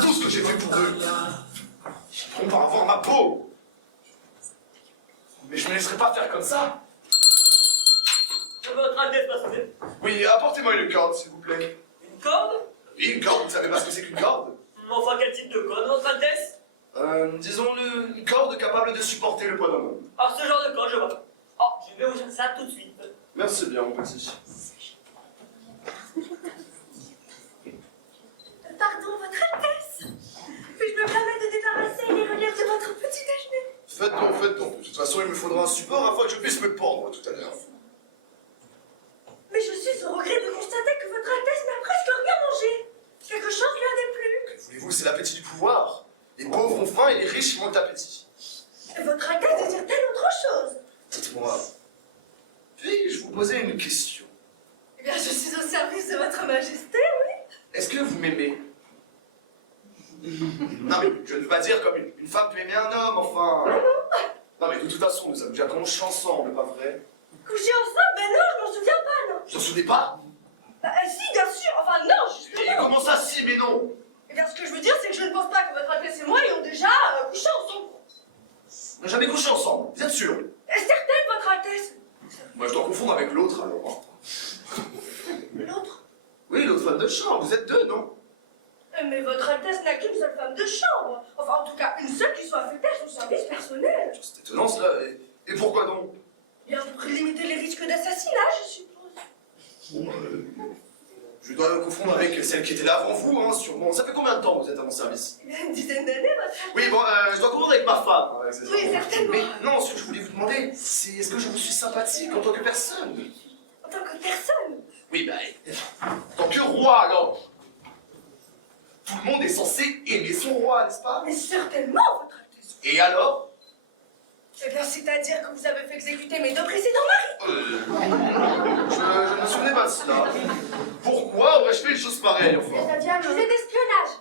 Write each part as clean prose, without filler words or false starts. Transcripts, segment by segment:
Tout ce que j'ai fait pour eux, on va avoir ma peau. Mais je me laisserai pas faire comme ça. Votre Altesse Maçonnet. Oui, apportez-moi une corde, s'il vous plaît. Une corde? Oui, une corde, vous savez pas ce que c'est qu'une corde? Enfin, quel type de corde, Votre Altesse? Disons une corde capable de supporter le poids d'un homme. Ah, ce genre de corde, je vois. Oh, je vais vous chercher ça tout de suite. Merci bien, mon petit. Pardon, Votre Altesse. Puis-je me permettre de débarrasser les reliefs de votre petit déjeuner? Faites donc, faites donc. De toute façon, il me faudra un support afin que je puisse me pendre tout à l'heure. Mais je suis au regret de constater que Votre Altesse n'a presque rien mangé. Quelque chose lui a déplu. Que voulez-vous, c'est l'appétit du pouvoir. Les pauvres ont faim et les riches manquent d'appétit. Votre Altesse désire-t-elle autre chose? Dites-moi, puis-je vous poser une question? Eh bien, je suis au service de Votre Majesté, oui. Est-ce que vous m'aimez? Non mais je ne veux pas dire comme une femme peut aimer un homme, enfin. Non mais de toute façon, nous avons déjà couché ensemble, pas vrai? Coucher ensemble? Ben non, je m'en souviens pas, non. Je t'en souvenais pas? Bah, si, bien sûr. Enfin, non, Et justement. comment ça si, mais non? Eh bien, ce que je veux dire, c'est que je ne pense pas que Votre Altesse et moi ayons déjà couché ensemble. On n'a jamais couché ensemble, vous êtes sûr? Est-ce certaine, Votre Altesse? Moi je dois confondre avec l'autre alors. L'autre? Oui, l'autre femme de chambre, vous êtes deux, non? Mais Votre Altesse n'a qu'une seule femme de chambre. Enfin, en tout cas, une seule qui soit affectée à son service personnel. C'est étonnant cela, et pourquoi donc? Bien, pour limiter les risques d'assassinat, je suppose. Bon, je dois me confondre avec celle qui était là avant vous, hein, sûrement. Ça fait combien de temps que vous êtes à mon service? Eh bien, une dizaine d'années, Votre Altesse. Oui, bon, je dois confondre avec ma femme. Hein, Oui, certainement. Mais non, ce que je voulais vous demander, c'est est-ce que je vous suis sympathique en tant que personne? En tant que personne. Oui, ben, en tant que roi, alors. Tout le monde est censé aimer son roi, n'est-ce pas? Mais certainement, Votre Altesse. Et alors? Eh bien, c'est-à-dire que vous avez fait exécuter mes deux précédents maris. Je ne me souvenais pas de cela. Pourquoi aurais-je fait une chose pareille, Mais enfin? ça vient accusé d'espionnage.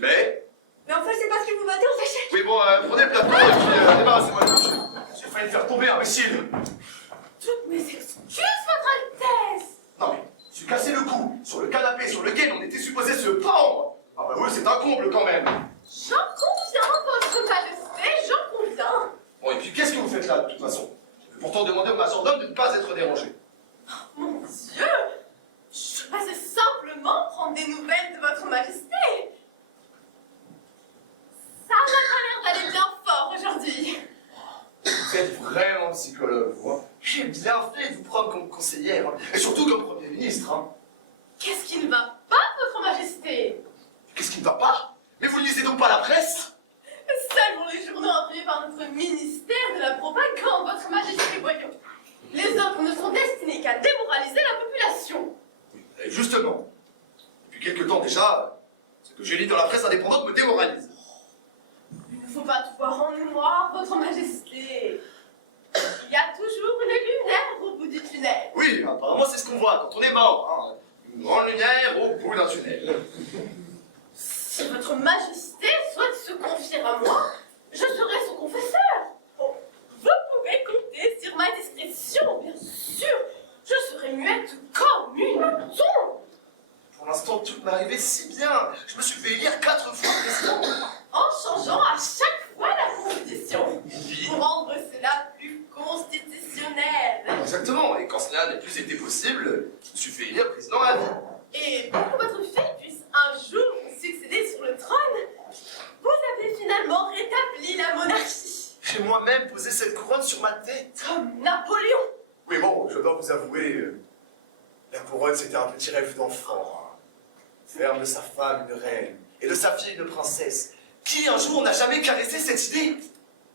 Mais... Mais en fait, c'est parce que vous m'avez empêché. Oui, bon, prenez le plateau et puis débarrassez-moi de toucher. J'ai failli me faire tomber, imbécile. Toutes mes excuses, Votre Altesse. Non mais, j'ai cassé le cou sur le canapé sur lequel on était supposé se pendre. Ah bah oui, c'est un comble quand même. J'en conviens, Votre Majesté, j'en conviens. Bon, et puis qu'est-ce que vous faites là, de toute façon? J'ai pourtant demandé au majordome de ne pas être dérangé. Mon Dieu, je passais simplement prendre des nouvelles de Votre Majesté. Ça n'a pas l'air d'aller bien fort aujourd'hui. Vous êtes vraiment psychologue, vous. Hein. J'ai bien fait de vous prendre comme conseillère, hein. Et surtout comme Premier ministre. Hein. Qu'est-ce qui ne va pas, Votre Majesté? Qu'est-ce qui ne va pas? Mais vous ne lisez donc pas la presse? Seulement les journaux imprimés par notre ministère de la propagande, Votre Majesté, voyons. Les œuvres ne sont destinées qu'à démoraliser la population. Et justement, depuis quelque temps déjà, ce que j'ai lu dans la presse indépendante me démoralise. Il ne faut pas tout voir en noir, Votre Majesté. Il y a toujours une lumière au bout du tunnel. Oui, apparemment c'est ce qu'on voit quand on est mort. Hein. Une grande lumière au bout d'un tunnel. Si Votre Majesté souhaite se confier à moi, je serai son confesseur. Oh, vous pouvez compter sur ma discrétion, bien sûr. Je serai muette comme une tombe. Pour l'instant, tout m'arrivait si bien. Je me suis fait élire 4 fois président. En changeant à chaque fois la Constitution. Pour rendre cela plus constitutionnel. Exactement, et quand cela n'a plus été possible, je me suis fait élire président à vie. Et pour que votre fille puisse un jour succéder sur le trône, vous avez finalement rétabli la monarchie. J'ai moi-même posé cette couronne sur ma tête. Comme Napoléon. Oui, bon, je dois vous avouer, la couronne c'était un petit rêve d'enfant. Hein. Faire de sa femme une reine et de sa fille une princesse. Qui un jour n'a jamais caressé cette idée?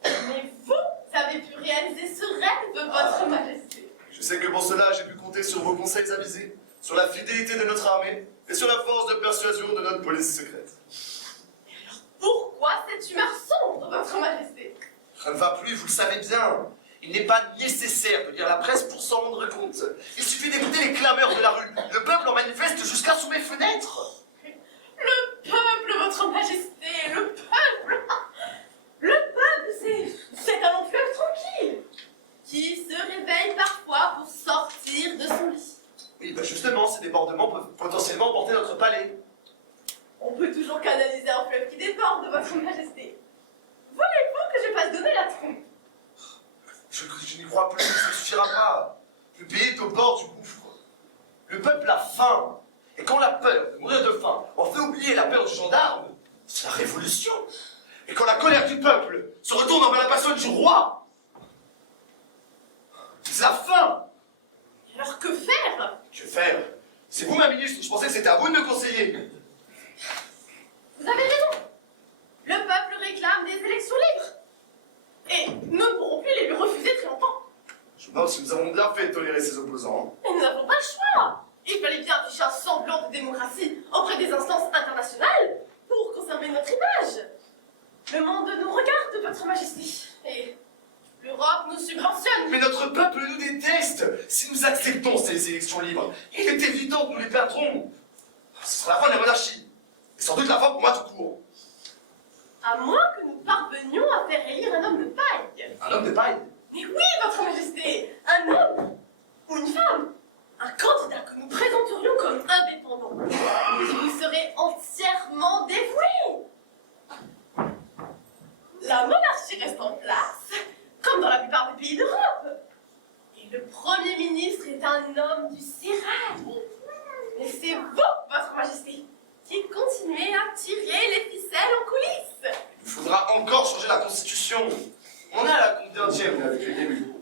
Mais vous avez pu réaliser ce rêve, votre majesté. Je sais que pour cela, j'ai pu compter sur vos conseils avisés, sur la fidélité de notre armée et sur la force de persuasion de notre police secrète. Pourquoi cette humeur sombre, votre majesté? Ça ne va plus, vous le savez bien. Il n'est pas nécessaire de lire la presse pour s'en rendre compte. Il suffit d'écouter les clameurs de la rue. Le peuple en manifeste jusqu'à sous mes fenêtres. Le peuple, votre majesté, le peuple. Le peuple, c'est un long fleuve tranquille qui se réveille parfois pour sortir de son lit. Oui, bah justement, ces débordements peuvent potentiellement porter notre palais. On peut toujours canaliser un fleuve qui déborde, votre majesté. Voulez-vous que je fasse donner la trompe? Je n'y crois plus, ça ne suffira pas. Le pays est au bord du gouffre. Le peuple a faim. Et quand la peur de mourir de faim en fait oublier la peur du gendarme, c'est la révolution. Et quand la colère du peuple se retourne en la passion du roi, c'est la faim. Alors que faire? Que faire? C'est vous ma ministre, je pensais que c'était à vous de me conseiller. Vous avez raison. Le peuple réclame des élections libres. Et nous ne pourrons plus les lui refuser très longtemps. Je me demande si nous avons bien fait de tolérer ses opposants. Et nous n'avons pas le choix. Il fallait bien afficher un semblant de démocratie auprès des instances internationales pour conserver notre image. Le monde nous regarde, votre majesté. Et l'Europe nous subventionne. Mais notre peuple nous déteste. Si nous acceptons ces élections libres, il est évident que nous les perdrons. Ce sera la fin de la monarchie. Et sans doute la fin pour moi tout court. À moins que nous parvenions à faire élire un homme de paille. Un homme de paille? Mais oui, votre majesté, un homme ou une femme. Un candidat que nous présenterions comme indépendant. Qui vous serait entièrement dévoué. La monarchie reste en place, comme dans la plupart des pays d'Europe. Et le Premier ministre est un homme du sérail. Et c'est vous, votre majesté, qui continuez à tirer les ficelles en coulisses. Il faudra encore changer la constitution. On est à la combienième avec les débuts?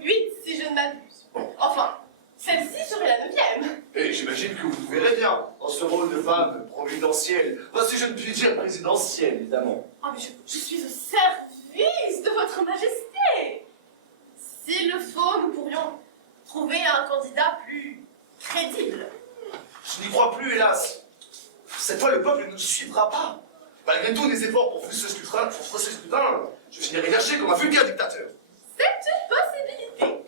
8, si je ne m'abuse. Enfin, celle-ci serait la 9e. Et j'imagine que vous vous verrez bien dans ce rôle de femme providentielle. Enfin, si je ne puis dire présidentielle, évidemment. Oh, mais je suis au service de votre majesté. S'il le faut, nous pourrions trouver un candidat plus crédible. Je n'y crois plus, hélas. Cette fois, le peuple ne nous suivra pas. Malgré tous les efforts pour frustrer ce scrutin, je finirai lâché comme un vulgaire dictateur. C'est une possibilité.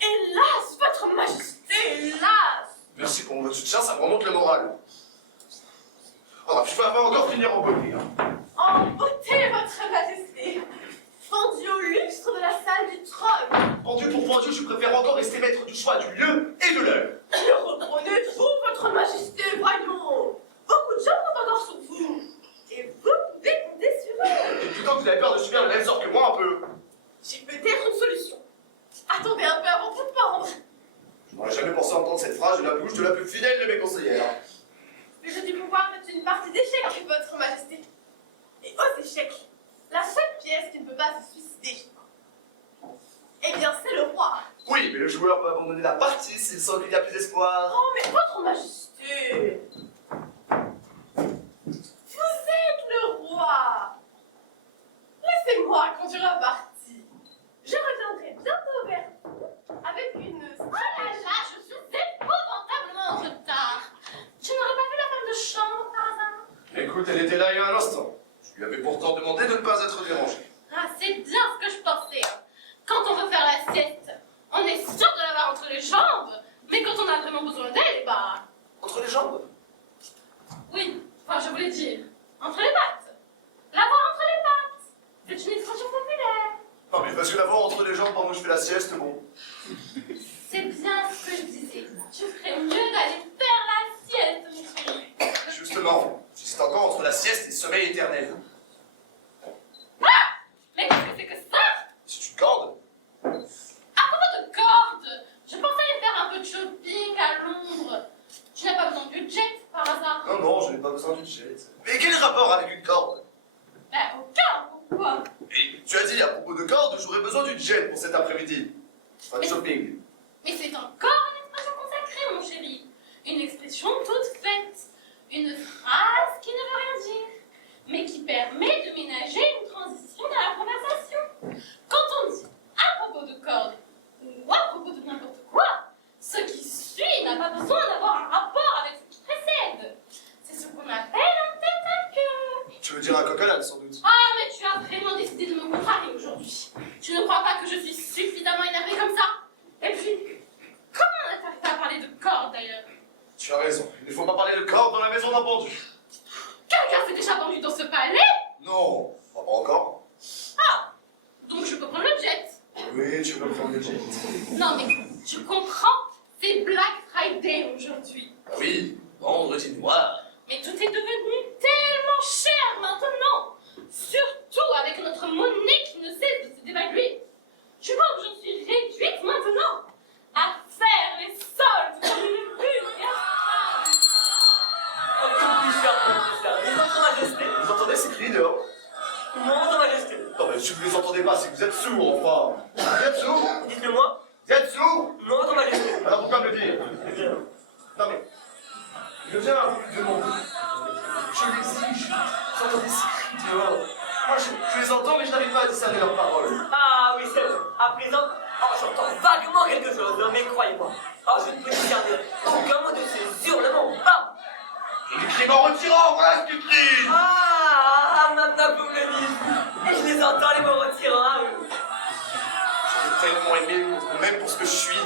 Hélas, votre majesté, hélas. Merci pour votre soutien, ça me remonte le moral. Alors, je vais encore finir en beauté. Hein. En beauté, votre majesté. Fendu au lustre de la salle du trône. Pendu pour pendu, je préfère encore rester maître du choix du lieu et de l'heure. Le reprenez-vous, votre majesté, voyons. Beaucoup de gens comptent encore sur vous. Et vous pouvez compter sur eux. Et plutôt que vous avez peur de subir le même sort que moi un peu. J'ai peut-être une solution. Attendez un peu avant de vous pendre. Je n'aurais jamais pensé entendre cette phrase de la bouche de la plus fidèle de mes conseillères. Le jeu du pouvoir est une partie d'échecs, votre majesté. Et aux échecs, la seule pièce qui ne peut pas se suicider, eh bien, c'est le roi. Oui, mais le joueur peut abandonner la partie s'il sent qu'il n'y a plus d'espoir. Oh, mais votre majesté, vous êtes le roi. Laissez-moi conduire la partie. Je reviendrai bientôt vers vous avec une... Oh là là, je suis épouvantablement en retard. Tu n'aurais pas vu la femme de chambre par hasard? Écoute, elle était là il y a un instant. Je lui avais pourtant demandé de ne pas être dérangée. Ah, c'est bien ce que je pensais. Hein. Quand on veut faire la sieste, on est sûr de l'avoir entre les jambes. Mais quand on a vraiment besoin d'elle, bah... Entre les jambes? Oui, enfin je voulais dire, entre les pattes. L'avoir entre les pattes. C'est une expression populaire. Non, mais parce que l'avoir entre les jambes pendant que je fais la sieste, bon. C'est bien ce que je disais. Tu ferais mieux d'aller faire la sieste, mon chéri. Justement, j'hésite encore entre la sieste et le sommeil éternel. Mais qu'est-ce que c'est que ça? C'est une corde? À propos de cordes, je pensais aller faire un peu de shopping à Londres. Tu n'as pas besoin de budget par hasard? Non, non, je n'ai pas besoin d'une jet. Mais quel rapport avec une corde? Ben aucun, pourquoi? Et tu as dit à propos de corde, j'aurais besoin d'une jet pour cet après-midi. Pas de Mais- shopping. Mais c'est encore une expression consacrée, mon chéri. Une expression toute faite. pas besoin d'avoir un rapport avec ce qui précède. C'est ce qu'on appelle un tête à queue. Tu veux dire un coq-à-l'âne, sans doute. Ah, mais tu as vraiment décidé de me contrarier aujourd'hui. Tu ne crois pas que je suis suffisamment énervée comme ça? Et puis, comment on est arrivé à parler de corps d'ailleurs? Tu as raison. Il ne faut pas parler de corps dans la maison d'un pendu. Quelqu'un s'est déjà pendu dans ce palais? Non, pas encore. Ah, donc je peux prendre le jet. Oui, tu veux prendre le jet. Non mais, je comprends, c'est Black Friday aujourd'hui. Oui, vendredi noir. Mais tout est devenu tellement cher maintenant. Surtout avec notre monnaie qui ne cesse de se dévaluer. Tu vois que je suis réduite maintenant à faire les soldes comme une vulgaire. Que puis-je faire pour vous servir, votre majesté? Vous entendez ces cris dehors? Non, votre majesté. Non, mais si vous les entendez pas, c'est que vous êtes sourds, enfin. Vous êtes sourds? Dites-le moi. Vous êtes sourds? Non, votre majesté. Alors pourquoi me le dire? Eh bien, Non mais, je viens à vous le demander. Je l'exige. Vous entendez ces cris dehors? Moi, je les entends, mais je n'arrive pas à discerner leurs paroles. ah oui, c'est vrai. À présent, j'entends vaguement quelque chose, mais croyez-moi. Je ne peux discerner aucun mot de ces hurlements. Je crie en retirant, voilà ce que crie! Maintenant que vous me le dites. Et je les entends, les mots retirants. J'ai tellement aimé, même pour ce que je suis.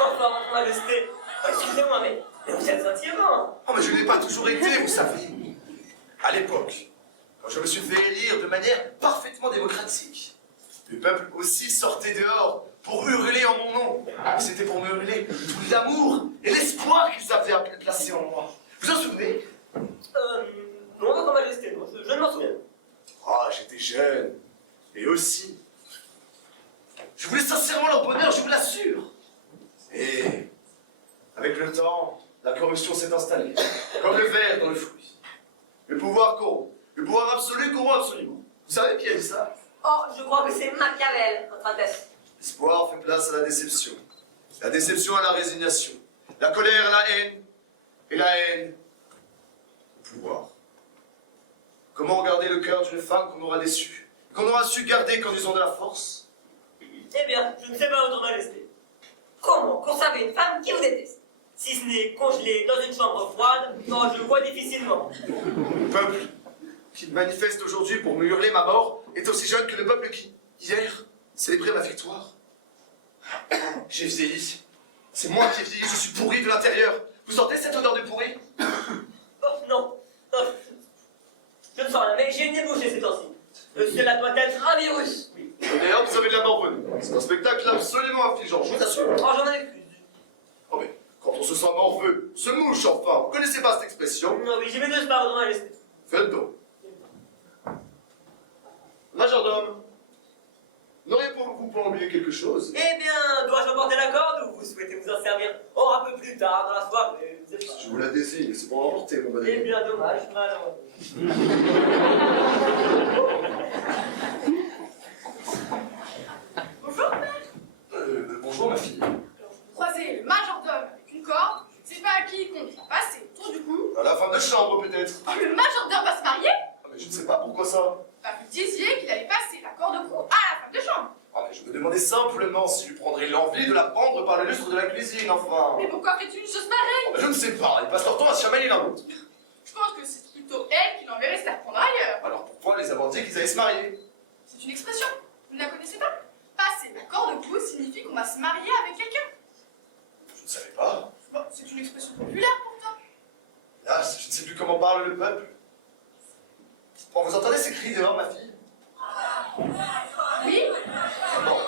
Enfin, votre majesté. Excusez-moi, mais vous êtes un tyran. Oh, mais je n'ai pas toujours été, vous savez. À l'époque, quand je me suis fait élire de manière parfaitement démocratique, le peuple aussi sortait dehors pour hurler en mon nom. Et c'était pour me hurler tout l'amour et l'espoir qu'ils avaient placé en moi. Vous en souvenez? Non, votre majesté, non, je ne m'en souviens. Ah, j'étais jeune. Et aussi, je voulais sincèrement leur bonheur, je vous l'assure. Et avec le temps, la corruption s'est installée, comme le ver dans le fruit. Le pouvoir corrompt. Le pouvoir absolu corrompt absolument. Vous savez qui a dit ça? Je crois que c'est Machiavel, votre Altesse. L'espoir fait place à la déception. La déception à la résignation. La colère à la haine. Et la haine au pouvoir. Comment garder le cœur d'une femme qu'on aura déçue? Qu'on aura su garder quand ils ont de la force? Eh bien, je ne sais pas, votre majesté. Comment conserver une femme qui vous déteste? Si ce n'est congelée dans une chambre froide, je vois difficilement. Le peuple qui manifeste aujourd'hui pour me hurler ma mort est aussi jeune que le peuple qui, hier, célébrait ma victoire. J'ai vieilli. C'est moi qui ai vieilli, je suis pourri de l'intérieur. Vous sentez cette odeur de pourri? Non. Je ne sens rien, mais j'ai une ébauchée ces temps-ci. Cela doit être un virus. Oui. D'ailleurs, vous avez de la morvonnée. C'est un spectacle absolument affligeant, je vous assure. J'en avais plus. Oh mais, quand on se sent morveux, se mouche enfin. Vous connaissez pas cette expression? Non, oui, j'y vais de pas, votre majesté. Faites donc. Majordome, n'auriez-vous pas oublié quelque chose? Eh bien, dois-je emporter la corde ou vous souhaitez vous en servir un peu plus tard dans la soirée? Vous êtes pas- Je vous la désigne, c'est pour l'emporter, mon bon Eh ami. bien, dommage, malheureux. Bonjour, père. Bonjour, ma fille. Alors, vous croisez le majordome avec une corde, je ne sais pas à qui qu'on va passer autour du cou. À la femme de chambre, peut-être. Oh, le majordome va se marier? Ah, mais je ne sais pas pourquoi ça. Bah, vous disiez qu'il allait passer la corde au cou à la femme de chambre. Ah, mais je me demandais simplement si je prendrais l'envie de la prendre par le lustre de la cuisine, enfin. Mais pourquoi fais-tu une chose pareille? Ah, mais je ne sais pas, ils passent leur temps à se chamailler l'un l'autre. Je pense que c'est plutôt elle qui l'enverrait se la prendre ailleurs. Alors pourquoi les avoir dit qu'ils allaient se marier? C'est une expression. Vous ne la connaissez pas? Passer la corde au cou signifie qu'on va se marier avec quelqu'un. Je ne savais pas. Bon, c'est une expression populaire pourtant. Là, je ne sais plus comment parle le peuple. Bon, vous entendez ces cris dehors, ma fille? Oui, Bon,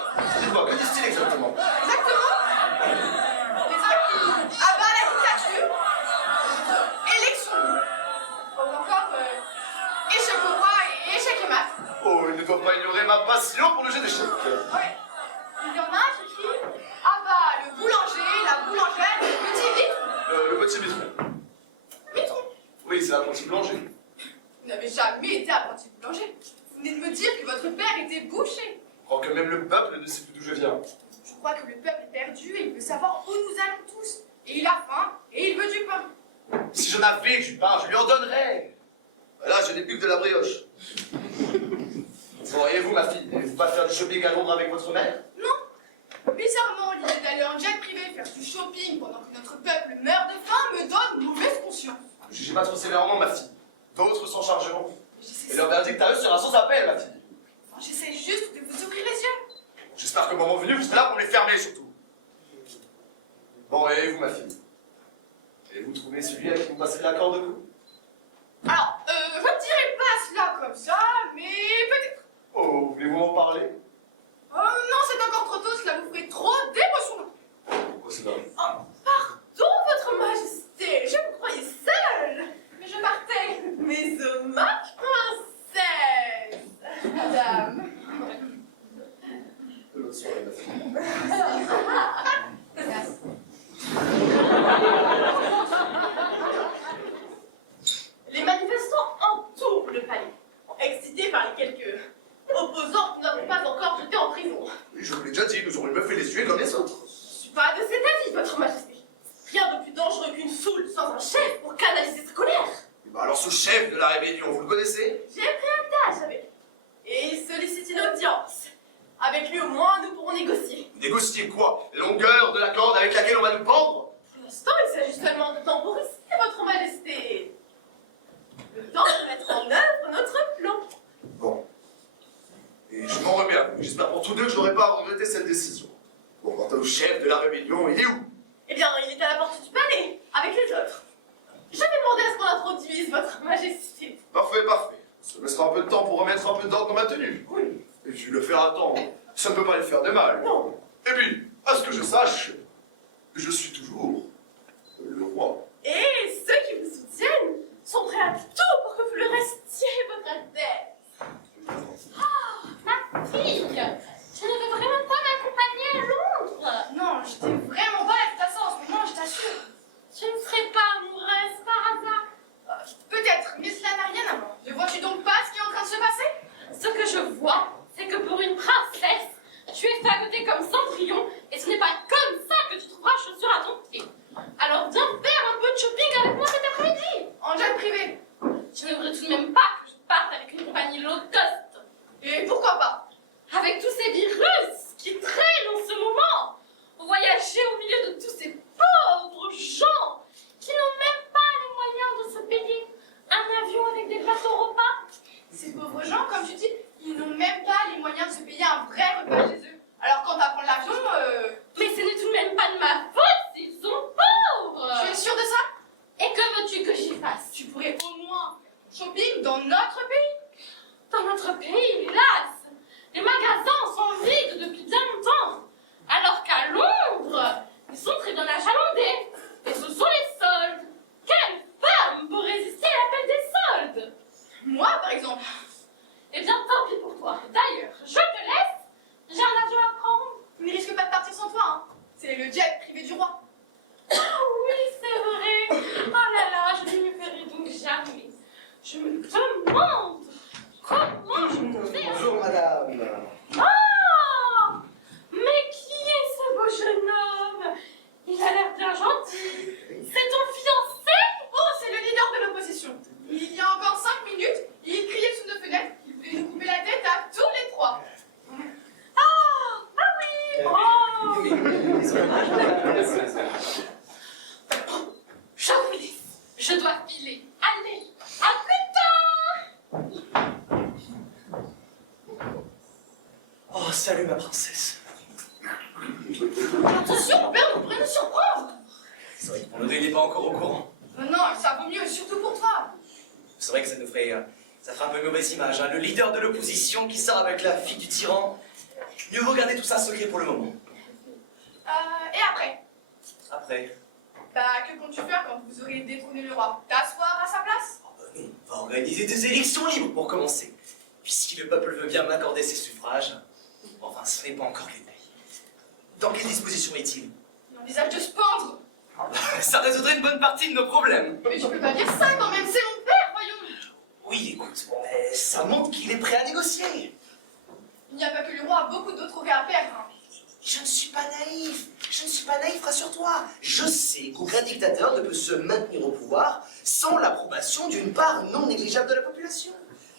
dites-moi, que disent-ils exactement? exactement. Les uns qui abattent la dictature, élection libre. Ou encore échec au roi et échec et mat. Oh, ils ne doivent pas ignorer ma passion pour le jeu d'échecs. Ouais. Il y en a qui crient abat le boulanger, la boulangère, le petit vitre. Le petit mitron. Mitron. Oui, c'est l'apprenti boulanger. Vous n'avez jamais été apprenti boulanger. Vous venez de me dire que votre père était boucher. Je crois que même le peuple ne sait plus d'où je viens. Je crois que le peuple est perdu et il veut savoir où nous allons tous. Et il a faim et il veut du pain. Si j'en avais du pain, je lui en donnerais. Là, je n'ai plus que de la brioche. Sauriez-vous, ma fille, n'allez-vous pas faire du shopping à Londres avec votre mère? Non. Bizarrement, l'idée d'aller en jet privé faire du shopping pendant que notre peuple meurt de faim me donne mauvaise conscience. Ne jugez pas trop sévèrement, ma fille. D'autres s'en chargeront. Et J'essaie leur verdict à eux sera sans appel, ma fille. j'essaie juste de vous ouvrir les yeux. J'espère que le moment venu, vous serez là pour les fermer, surtout. Bon, et vous, ma fille? Et vous trouvez celui à qui vous passez l'accord de cou? Alors, je ne dirais pas cela comme ça, mais peut-être. Oh, voulez-vous en parler? Non, c'est encore trop tôt, cela vous ferait trop d'émotions. Oh, c'est dingue. Oh, pardon, votre majesté, je vous croyais seule. Mais je partais. Mais ma princesse, madame. De l'autre soirée, ma fille. Les manifestants entourent le palais, excités par les quelques opposants que nous n'avons pas encore jetés en prison. Oui, je vous l'ai déjà dit, nous aurons me fait les tuer comme les autres. Je ne suis pas de cet avis, votre majesté. Rien de plus dangereux qu'une foule sans un chef pour canaliser sa colère. Et bah alors ce chef de la rébellion, vous le connaissez? J'ai pris un tâche avec lui et il sollicite une audience. Avec lui, au moins, nous pourrons négocier. Négocier quoi? Longueur de la corde avec laquelle on va nous pendre? Pour l'instant, il s'agit seulement de temporiser, votre majesté. Le temps de mettre en œuvre notre plan. Bon. Et je m'en remets à vous. J'espère pour tous deux que je n'aurai pas à regretter cette décision. Bon, quant au chef de la rébellion, il est où? Eh bien, il est à la porte du palais, avec les autres. Je vais demander à ce qu'on introduise, votre majesté. Parfait, parfait. Ça me laissera un peu de temps pour remettre un peu d'ordre dans ma tenue. Oui. Et puis le faire attendre, ça ne peut pas lui faire de mal. Non. Et puis, à ce que je sache, je suis toujours le roi. Et ceux qui vous soutiennent sont prêts à tout pour que vous le restiez, votre Altesse. Ma fille, tu ne veux vraiment pas m'accompagner à Londres? Non, je t'ai vraiment pas à ta sens, mais non, je t'assure. Tu ne serais pas amoureuse par hasard? Peut-être, mais cela n'a rien à voir. Ne vois-tu donc pas ce qui est en train de se passer? Ce que je vois, c'est que pour une princesse, tu es fagotée comme Cendrillon, et ce n'est pas comme ça que tu trouveras chaussures à ton pied. Alors viens faire un peu de shopping avec moi cet après-midi. En jet privé. Tu ne voudrais tout de même pas que je parte avec une compagnie low cost? Et pourquoi pas? Avec tous ces virus qui traînent en ce moment, voyager au milieu de tous ces pauvres gens qui n'ont même pas les moyens de se payer un avion avec des plateaux repas. Ces pauvres gens, comme tu dis, ils n'ont même pas les moyens de se payer un vrai repas chez eux. Alors quand t'apprends l'avion, Mais ce n'est tout de même pas de ma faute s'ils sont pauvres. tu es sûr de ça? Et que veux-tu que j'y fasse? Tu pourrais au moins shopping dans notre pays. Dans notre pays, hélas, les magasins sont vides depuis bien longtemps. Alors qu'à Londres, ils sont très bien achalandés. Et ce sont les soldes. Quelle femme peut résister à l'appel des soldes? Moi, par exemple. Eh bien, tant pis pour toi. D'ailleurs, je te laisse. J'ai un avion à prendre. Ne risque pas de partir sans toi, hein. C'est le jet privé du roi. Ah oui, c'est vrai. Oh là là, je ne me verrai donc jamais. Je me demande comment je peux faire. Bonjour, madame. Ah! Mais qui est ce beau jeune homme? Il a l'air bien gentil. C'est ton fiancé? Oh, c'est le leader de l'opposition. Il y a encore 5 minutes, il criait sous nos fenêtres qu'il voulait nous couper la tête à tous les trois. Ah oui! Oh! Je vous laisse. Je dois filer. Allez, à plus tard! Oh, salut ma princesse. Attention, mon père nous pourrait nous surprendre. C'est vrai que mon neveu il n'est pas encore au courant. Non, ça vaut mieux, surtout pour toi. C'est vrai que ça nous ferait... ça ferait un peu une mauvaise image, hein. Le leader de l'opposition qui sort avec la fille du tyran. Mieux vaut garder tout ça secret pour le moment. Et après? Après... Bah, que comptes-tu faire quand vous aurez détrôné le roi? T'asseoir à sa place? Oh bah non, on va organiser des élections libres pour commencer. Puis si le peuple veut bien m'accorder ses suffrages... Enfin, ce n'est pas encore les pays. Dans quelle disposition est-il? Il envisage de se pendre. Ça résoudrait une bonne partie de nos problèmes. Mais tu peux pas dire ça quand même, c'est mon père, voyons. Oui, écoute, bon, mais ça montre qu'il est prêt à négocier. Il n'y a pas que le roi, beaucoup d'autres auraient à perdre. Hein. Je ne suis pas naïf, rassure-toi. Je sais qu'aucun dictateur ne peut se maintenir au pouvoir sans l'approbation d'une part non négligeable de la population.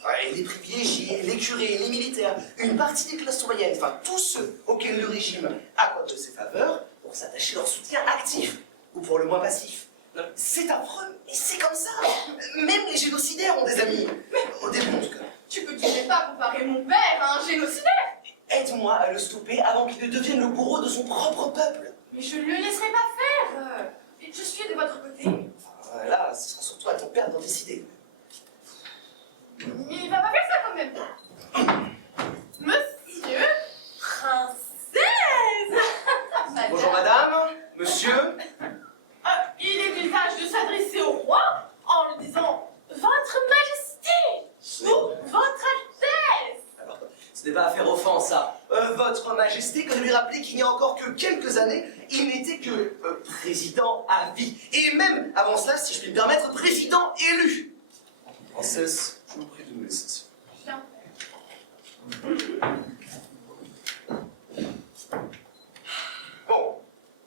Ouais, les privilégiés, les curés, les militaires, une partie des classes moyennes, enfin tous ceux auxquels le régime accorde ses faveurs, pour pour s'attacher leur soutien actif, ou pour le moins passif. Non, c'est affreux, mais c'est comme ça. Même les génocidaires ont des amis. Au début, en tout cas. Tu n'es pas comparer mon père à un génocidaire. Aide-moi à le stopper avant qu'il ne devienne le bourreau de son propre peuple. Mais je ne le laisserai pas faire. Je suis de votre côté. Là, ce sera surtout à ton père d'en décider. Il va pas faire ça quand même. Monsieur, princesse. Bonjour madame, monsieur. Il est d'usage de s'adresser au roi en lui disant Votre Majesté ou Votre Altesse. Alors, ce n'est pas à faire offense à Votre Majesté que de lui rappeler qu'il n'y a encore que quelques années, il n'était que président à vie. Et même avant cela, si je puis me permettre, président élu. Princesse, je vous prie de nous laisser. Bien. Bon,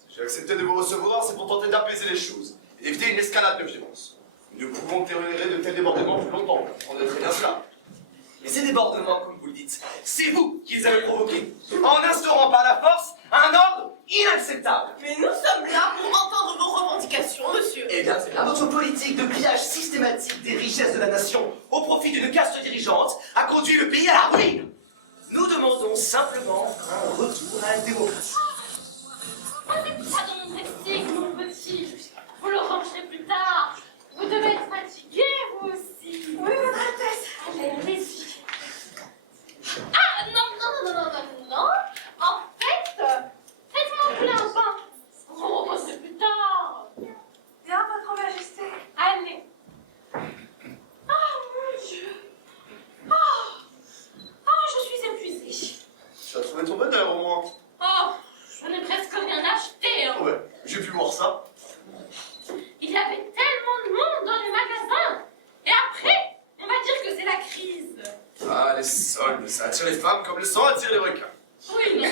si j'ai accepté de vous recevoir, c'est pour tenter d'apaiser les choses et éviter une escalade de violence. Nous ne pouvons tolérer de tels débordements plus longtemps. On est très bien cela. Mais ces débordements, comme vous le dites, c'est vous qui les avez provoqués, en instaurant par la force un ordre inacceptable. Mais nous sommes là pour entendre vos revendications, monsieur. Eh bien, c'est là. Votre politique de pillage systématique des richesses de la nation au profit d'une caste dirigeante a conduit le pays à la ruine. Nous demandons simplement un retour à la démocratie. Posez ça dans mon prestige, mon petit. Vous le rangerez plus tard. Vous devez être fatigué, vous aussi. Oui, Votre Altesse. Allez, allez-y. Ah, non. En fait, faites-moi couler un pain. On reposera plus tard. Bien, Votre Majesté. Allez. Ah, mon Dieu. Je suis épuisée. Tu as trouvé ton bonheur au moins. Oh, je n'ai presque rien acheté. Hein. Ouais, j'ai pu voir ça. Il y avait tellement de monde dans les magasins. Et après, on va dire que c'est la crise. Ah, les soldes, ça attire les femmes comme le sang attire les requins. Oui, non.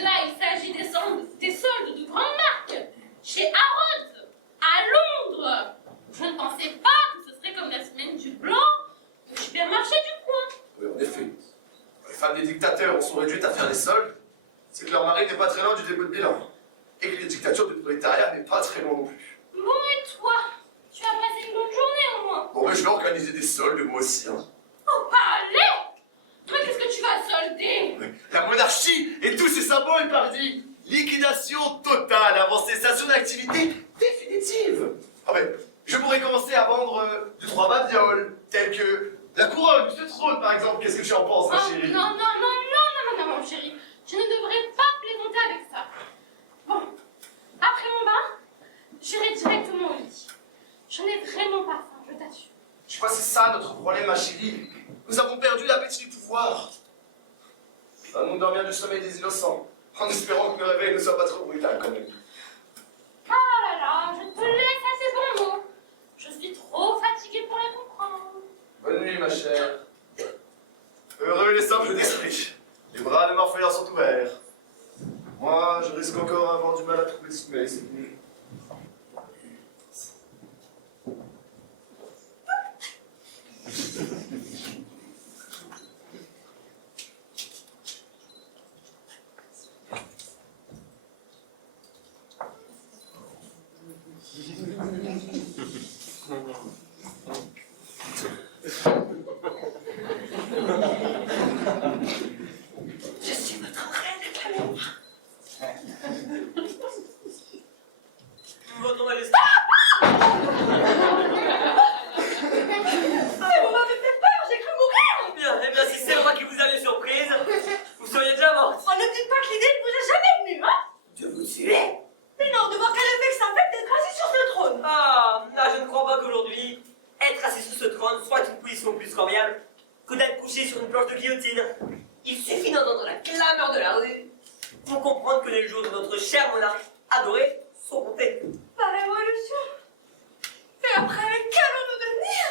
Là, il s'agit des soldes de grandes marques. Chez Harrods, à Londres. Je ne pensais pas que ce serait comme la semaine du blanc au supermarché du coin. Oui, en effet. Les femmes des dictateurs sont réduites à faire les soldes. C'est que leur mari n'est pas très loin du dépôt de bilan. Et que les dictatures du prolétariat n'est pas très loin non plus. Bon, et toi? Tu as passé une bonne journée au moins. Bon, mais je vais organiser des soldes moi aussi. Hein. Oh, allez! Toi, qu'est-ce que tu vas solder? Ouais. La monarchie et tous ses symboles, pardi. Liquidation totale avant cessation d'activité définitive. Ah ben, je pourrais commencer à vendre 2-3 babioles, telles que la couronne, ce trône par exemple. Qu'est-ce que tu en penses, ma Oh, chérie? non, mon chéri. Tu ne devrais pas plaisanter avec ça. Bon, après mon bain, j'irai directement au lit. Je n'ai vraiment pas faim, je t'assure. Je crois que c'est ça notre problème, ma chérie. Nous avons perdu l'appétit du pouvoir. Nous dormir du sommeil des innocents, en espérant que le réveil ne soit pas trop brutal quand même. Ah là là, je te laisse à ces bons mots. Je suis trop fatiguée pour les comprendre. Bonne nuit, ma chère. Heureux les simples d'esprit. Les bras de Morphée sont ouverts. Moi, je risque encore avoir du mal à trouver ce sommeil cette nuit. Je suis votre reine, Votre Majesté. Mais vous m'avez fait peur, j'ai cru mourir. Bien, eh bien, si c'est moi qui vous avais surprise, vous seriez déjà morte. Oh, ne dites pas que l'idée ne vous est jamais venue, hein. de vous tuer. Mais non, de voir quel effet que ça fait d'être assis sur ce trône. Ah, je ne crois pas qu'aujourd'hui, être assis sous ce trône soit une position plus conviable que d'être couché sur une planche de guillotine. Il suffit d'entendre la clameur de la rue pour comprendre que les jours de notre cher monarque adoré sont comptés. La révolution. Et après, qu'allons-nous devenir?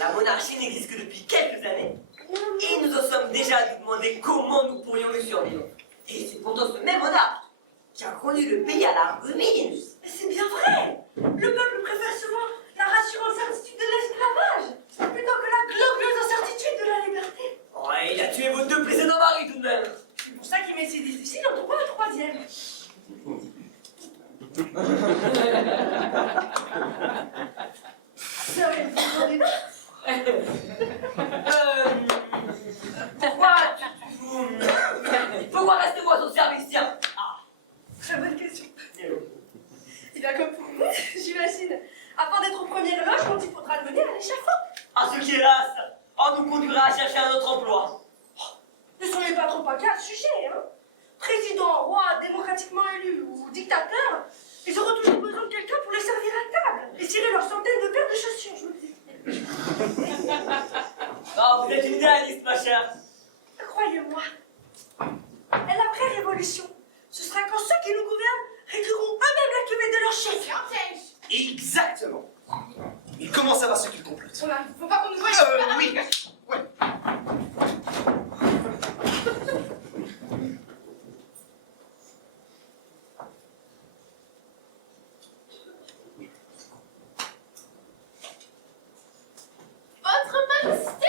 La monarchie n'existe que depuis quelques années et nous en sommes déjà à nous demander comment nous pourrions y survivre. Et c'est pourtant ce même monarque qui a conduit le pays à la ruine. Mais c'est bien vrai. Le peuple préfère souvent la rassurante certitude de l'esclavage plutôt que la glorieuse incertitude de la liberté. Oh, il a tué vos deux précédents maris tout de même. C'est pour ça qu'il m'est si difficile d'en trouver un troisième. êtes une idéaliste, ma chère. Croyez-moi, à l'après-révolution, ce sera quand ceux qui nous gouvernent régleront eux-mêmes la cuvée de leur chef. Exactement. Il commence à voir ce qu'il complote. Faut pas qu'on nous voie. Oui. Ouais. Votre Majesté,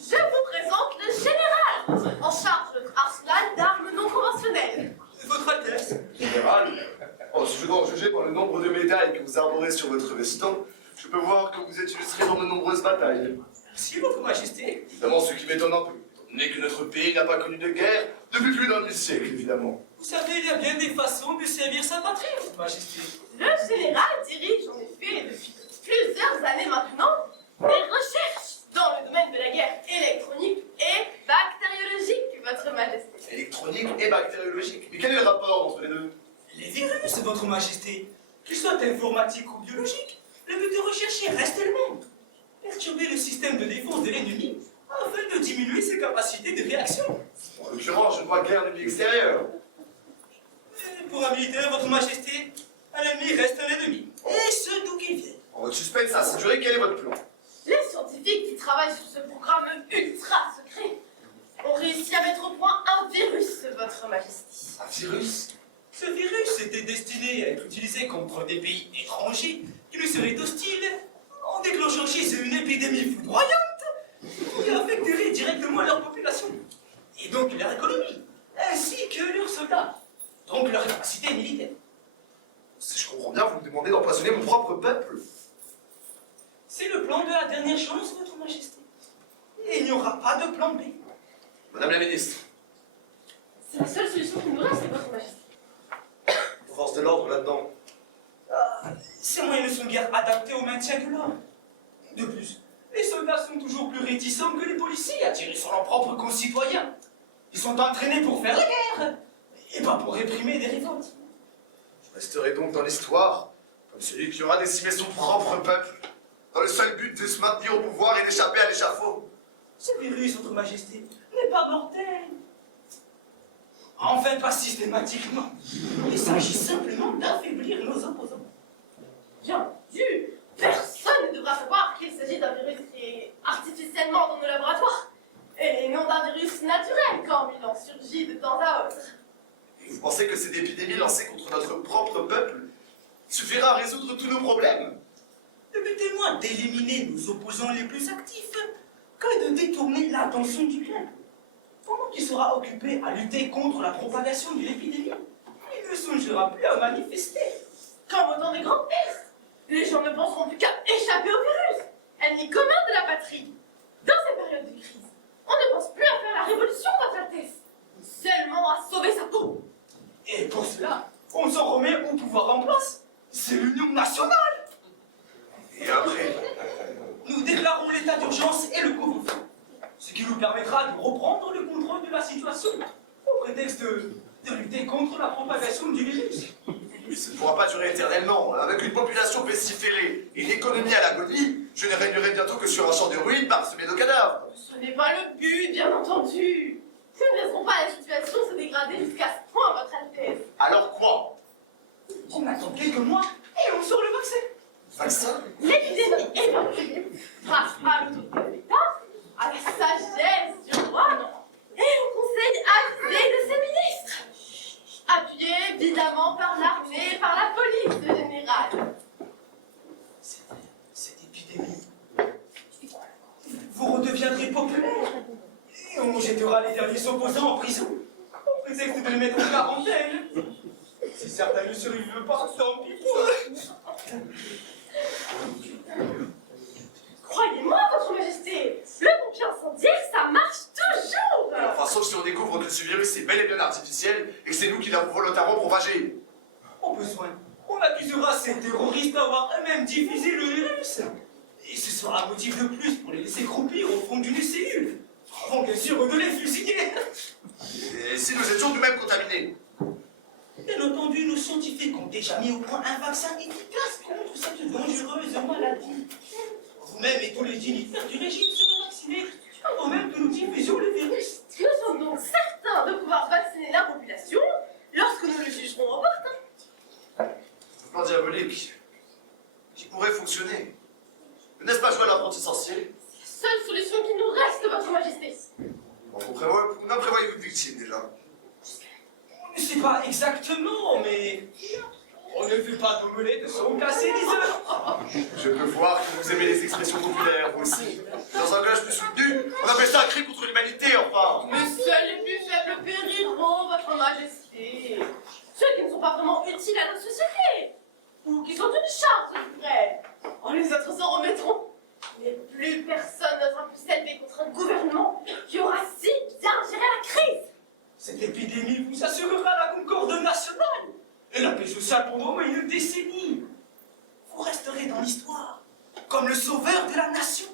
je vous présente le général en charge de notre arsenal d'armes non conventionnelles. Votre Altesse. Général, si je dois en juger par le nombre de médailles que vous arborez sur votre veston, je peux voir que vous êtes illustré dans de nombreuses batailles. Merci, Votre Majesté. Évidemment, ce qui m'étonne un peu, étant donné que notre pays n'a pas connu de guerre depuis plus d'un demi-siècle, évidemment. Vous savez, il y a bien des façons de servir sa patrie, Votre Majesté. Le général dirige en effet depuis plusieurs années maintenant des recherches dans le domaine de la guerre électronique et bactériologique, Votre Majesté. Électronique et bactériologique. Mais quel est le rapport entre les deux? Les virus, Votre Majesté, qu'ils soient informatiques ou biologiques, le but de rechercher reste le même. Perturber le système de défense de l'ennemi afin de diminuer ses capacités de réaction. En l'occurrence, je ne vois guère d'ennemi extérieur. Et pour un militaire, Votre Majesté, un ennemi reste un ennemi. Et ce d'où qu'il vienne. En votre suspense a duré, quel est votre plan? Les scientifiques qui travaillent sur ce programme ultra secret ont réussi à mettre au point un virus, Votre Majesté. Un virus? Ce virus était destiné à être utilisé contre des pays étrangers qui lui seraient hostiles en déclenchant chez eux une épidémie foudroyante qui affecterait directement leur population, et donc leur économie, ainsi que leurs soldats, donc leur capacité militaire. Si je comprends bien, vous me demandez d'empoisonner mon propre peuple. C'est le plan de la dernière chance, Votre Majesté. Et il n'y aura pas de plan B. Madame la ministre, C'est la seule solution qui nous reste, Votre Majesté. vos forces de l'ordre là-dedans. Ces moyens ne sont guère adaptés au maintien de l'ordre. De plus, les soldats sont toujours plus réticents que les policiers à tirer sur leurs propres concitoyens. Ils sont entraînés pour faire la guerre, et pas pour réprimer des révoltes. Je resterai donc dans l'histoire comme celui qui aura décimé son propre peuple, dans le seul but de se maintenir au pouvoir et d'échapper à l'échafaud. Ce virus, Votre Majesté, n'est pas mortel. Enfin, pas systématiquement. Il s'agit simplement d'affaiblir nos opposants. Bien entendu, personne ne devra savoir qu'il s'agit d'un virus créé artificiellement dans nos laboratoires, et non d'un virus naturel comme il en surgit de temps à autre. Et vous pensez que cette épidémie lancée contre notre propre peuple suffira à résoudre tous nos problèmes? Le but est moins d'éliminer nos opposants les plus actifs que de détourner l'attention du peuple. Pendant qu'il sera occupé à lutter contre la propagation de l'épidémie, il ne songera plus à manifester. Comme au temps des grandes pestes, les gens ne penseront plus qu'à échapper au virus, ennemi commun de la patrie. Dans ces périodes de crise, on ne pense plus à faire la révolution, Votre Altesse, seulement à sauver sa peau. Et pour cela, on s'en remet au pouvoir en place. C'est l'Union nationale. Et après, Nous déclarons l'état d'urgence et le couvre-feu, ce qui nous permettra de reprendre le contrôle de la situation, au prétexte de lutter contre la propagation du virus. mais ça ne pourra pas durer éternellement. Avec une population pestiférée et une économie à l'agonie, je ne régnerai bientôt que sur un champ de ruines parsemé de cadavres. Ce n'est pas le but, bien entendu. Nous ne laisserons pas la situation se dégrader jusqu'à ce point, Votre Altesse. Alors quoi? On attend quelques mois et on sort le vaccin. Vaccin? L'épidémie est vaincue grâce à l'autorité de l'État, à la sagesse du roi et au conseil avisé de ses ministres. Appuyé évidemment par l'armée et par la police générale. Cette épidémie, vous redeviendrez populaire et on jettera les derniers opposants en prison, au prétexte de les mettre en quarantaine. Si certains ne survivent pas, tant pis pour eux. Croyez-moi, Votre Majesté, le pompier incendiaire, ça marche toujours. Enfin, sauf si on découvre que ce virus est bel et bien artificiel et que c'est nous qui l'avons volontairement propagé. Au besoin, on accusera ces terroristes d'avoir eux-mêmes diffusé le virus. Et ce sera un motif de plus pour les laisser croupir au fond d'une cellule, avant bien sûr de les fusiller. Et si nous étions nous-mêmes contaminés? Bien entendu, nos scientifiques ont déjà mis au point un vaccin efficace contre cette dangereuse maladie. Vous-même et tous les dignitaires du régime se vacciner. vacciner avant même que nous diffusions le virus. Nous sommes donc certains de pouvoir vacciner la population lorsque nous le jugerons opportun. Un plan diabolique qui pourrait fonctionner. N'est-ce pas jouer à l'apprenti sorcier? C'est la seule solution qui nous reste, votre majesté. Bon, combien prévoyez-vous de victimes déjà? Je ne sais pas exactement, mais on ne veut pas d'omelette sans casser les œufs. Je peux voir que vous aimez les expressions populaires, vous aussi. Dans un langage plus soutenu, on appelle ça un crime contre l'humanité, enfin. Mais seuls les plus faibles périront, votre majesté. Ceux qui ne sont pas vraiment utiles à notre société. Ou qui sont une charge, je dirais. Oh, les autres s'en remettront. Mais plus personne ne sera plus élevé contre un gouvernement qui aura si bien géré la crise. Cette épidémie vous assurera la concorde nationale et la paix sociale pendant au moins une décennie. Vous resterez dans l'histoire comme le sauveur de la nation.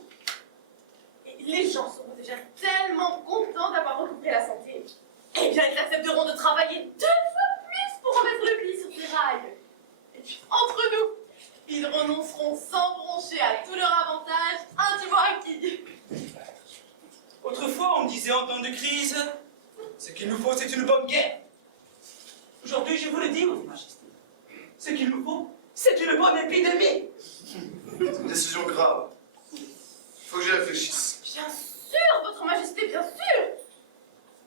Et les gens seront déjà tellement contents d'avoir recouvré la santé. Eh bien, ils accepteront de travailler 2 fois plus pour remettre le pays sur ses rails. Et puis, entre nous, ils renonceront sans broncher à tous leurs avantages indûment acquis. Autrefois, on disait en temps de crise, ce qu'il nous faut, c'est une bonne guerre. Aujourd'hui, je vous le dis, votre majesté, ce qu'il nous faut, c'est une bonne épidémie. C'est une décision grave. Il faut que j'y réfléchisse. Bien sûr, votre majesté, bien sûr.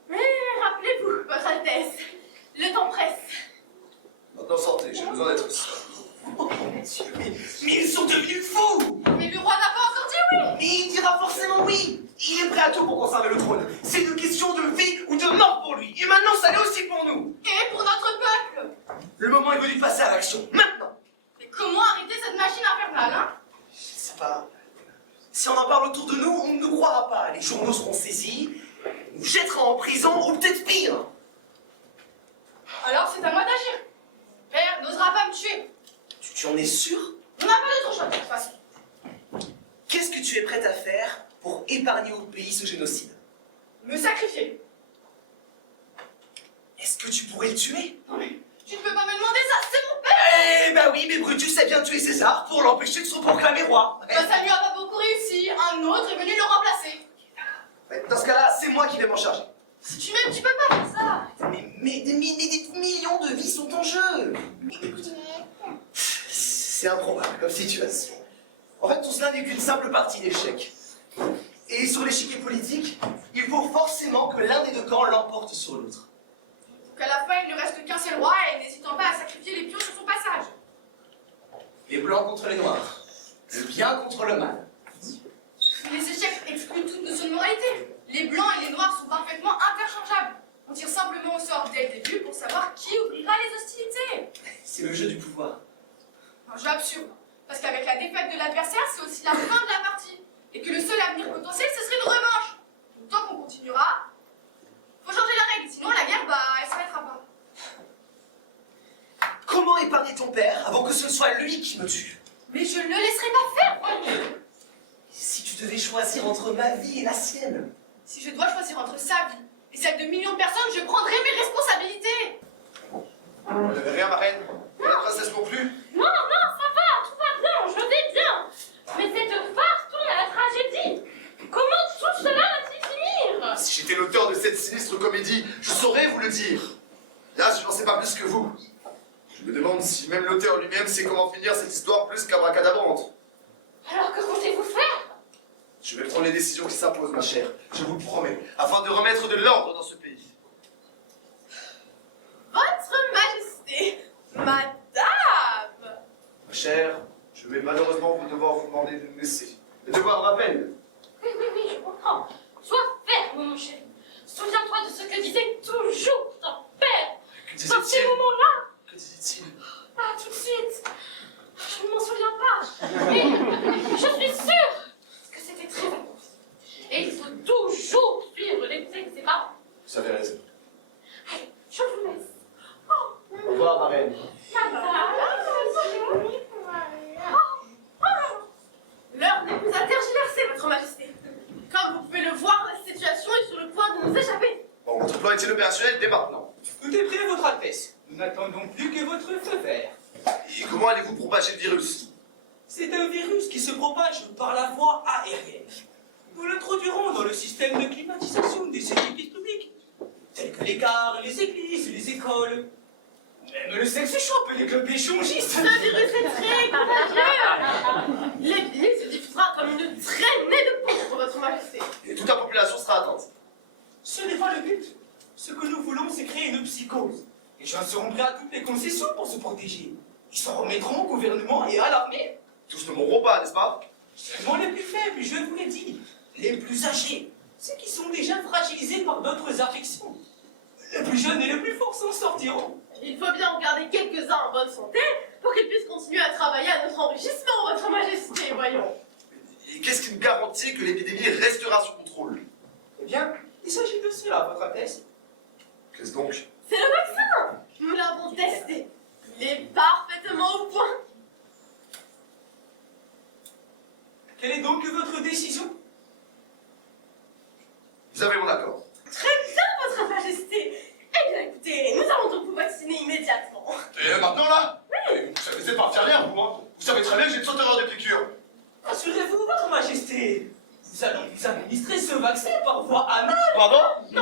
Mais rappelez-vous, votre Altesse, le temps presse. Maintenant sortez, j'ai besoin d'être ici. Oh, monsieur, mais ils sont devenus fous. Mais le roi n'a pas encore dit oui. Mais il dira forcément oui. Il est prêt à tout pour conserver le trône. C'est une question de vie ou de mort pour lui. Et maintenant, ça l'est aussi pour nous. Et pour notre peuple. Le moment est venu de passer à l'action. Maintenant. Mais comment arrêter cette machine infernale, hein? Je sais pas. Si on en parle autour de nous, on ne nous croira pas. Les journaux seront saisis, on nous jettera en prison ou peut-être pire. Alors c'est à moi d'agir. Père n'osera pas me tuer. Tu en es sûr? On n'a pas d'autre choix de toute façon. Qu'est-ce que tu es prête à faire pour épargner au pays ce génocide? Me sacrifier. Est-ce que tu pourrais le tuer? Non mais tu ne peux pas me demander ça, c'est mon père. Eh ben oui, mais Brutus a bien tué César pour l'empêcher de se proclamer roi. Bah, ça lui a pas beaucoup réussi. Un autre est venu le remplacer. Ouais, dans ce cas-là, c'est moi qui vais m'en charger. Si tu m'aimes, tu peux pas faire ça. Mais des millions de vies sont en jeu. C'est improbable comme situation. En fait, tout cela n'est qu'une simple partie d'échec. Et sur l'échiquier politique, il faut forcément que l'un des deux camps l'emporte sur l'autre. Donc à la fin, il ne reste qu'un seul roi et n'hésitant pas à sacrifier les pions sur son passage. Les blancs contre les noirs. Le bien contre le mal. Mais les échecs excluent toute notion de moralité. Les blancs et les noirs sont parfaitement interchangeables. On tire simplement au sort dès le début pour savoir qui ouvrira les hostilités. C'est le jeu du pouvoir. Un jeu absurde. Parce qu'avec la défaite de l'adversaire, c'est aussi la fin de la partie. Et que le seul avenir potentiel, ce serait une revanche. Donc tant qu'on continuera, faut changer la règle. Sinon la guerre, bah, elle s'arrêtera pas. Comment épargner ton père avant que ce ne soit lui qui me tue? Mais je ne le laisserai pas faire, voyons. Si tu devais choisir entre ma vie et la sienne? Si je dois choisir entre sa vie et celle de millions de personnes, je prendrai mes responsabilités. Vous n'avez rien, ma reine? Et la princesse non plus? Non, non, ça va, tout va bien, je vais bien. Mais cette farce tourne à la tragédie. Comment tout cela va-t-il finir? Si j'étais l'auteur de cette sinistre comédie, je saurais vous le dire. Là, je n'en sais pas plus que vous. Je me demande si même l'auteur lui-même sait comment finir cette histoire plus qu'abracadabrante. Alors que comptez-vous faire? Je vais prendre les décisions qui s'imposent, ma chère, je vous le promets, afin de remettre de l'ordre dans ce pays. Votre Majesté, Madame. Ma chère, je vais malheureusement devoir vous demander de me laisser. Le devoir m'appelle. Oui, oui, oui, je comprends. Sois ferme, mon chéri. Souviens-toi de ce que disait toujours ton père. Que Dans ces disait-il? moments-là. Que disait-il? Ah, tout de suite. Je ne m'en souviens pas. Mais je suis sûre que c'était très important. Et il faut toujours suivre les conseils de ses parents. Vous avez raison. Allez, je vous laisse. Oh, Au revoir, ma reine. L'heure n'est plus à tergiverser, Votre Majesté. Comme vous pouvez le voir, la situation est sur le point de nous échapper. Bon, votre plan est-il opérationnel dès maintenant? Tout est prêt, votre Altesse. Nous n'attendons plus que votre feu vert. Et comment allez-vous propager le virus? C'est un virus qui se propage par la voie aérienne. nous l'introduirons dans le système de climatisation des édifices publics, tels que les gares, les églises, les écoles. Même le sexe shop et les clubs échangistes. Ce virus est très contagieux. L'épidémie se diffusera comme une traînée de poudre, votre majesté. Et toute la population sera atteinte. Ce n'est pas le but. Ce que nous voulons, c'est créer une psychose. Les gens seront prêts à toutes les concessions pour se protéger. Ils s'en remettront au gouvernement et à l'armée. Tous ne mourront pas, n'est-ce pas? Seulement les plus faibles, je vous l'ai dit. Les plus âgés. Ceux qui sont déjà fragilisés par d'autres affections. Les plus jeunes et les plus forts s'en sortiront. Il faut bien en garder quelques-uns en bonne santé pour qu'ils puissent continuer à travailler à notre enrichissement, votre majesté, voyons. Et qu'est-ce qui nous garantit que l'épidémie restera sous contrôle? Eh bien, il s'agit de cela, votre Altesse. Qu'est-ce donc? C'est le vaccin. Nous l'avons testé. Il est parfaitement au point. Quelle est donc votre décision? Vous avez mon accord. Très bien, votre majesté. Eh bien, écoutez, nous allons donc vous vacciner immédiatement. Et maintenant là? Oui. Vous savez pas faire rien, vous, hein? Vous savez très bien que j'ai une sautereur de piqûres. Rassurez-vous, votre Majesté. Nous allons vous administrer ce vaccin par voie anale. Pardon? Le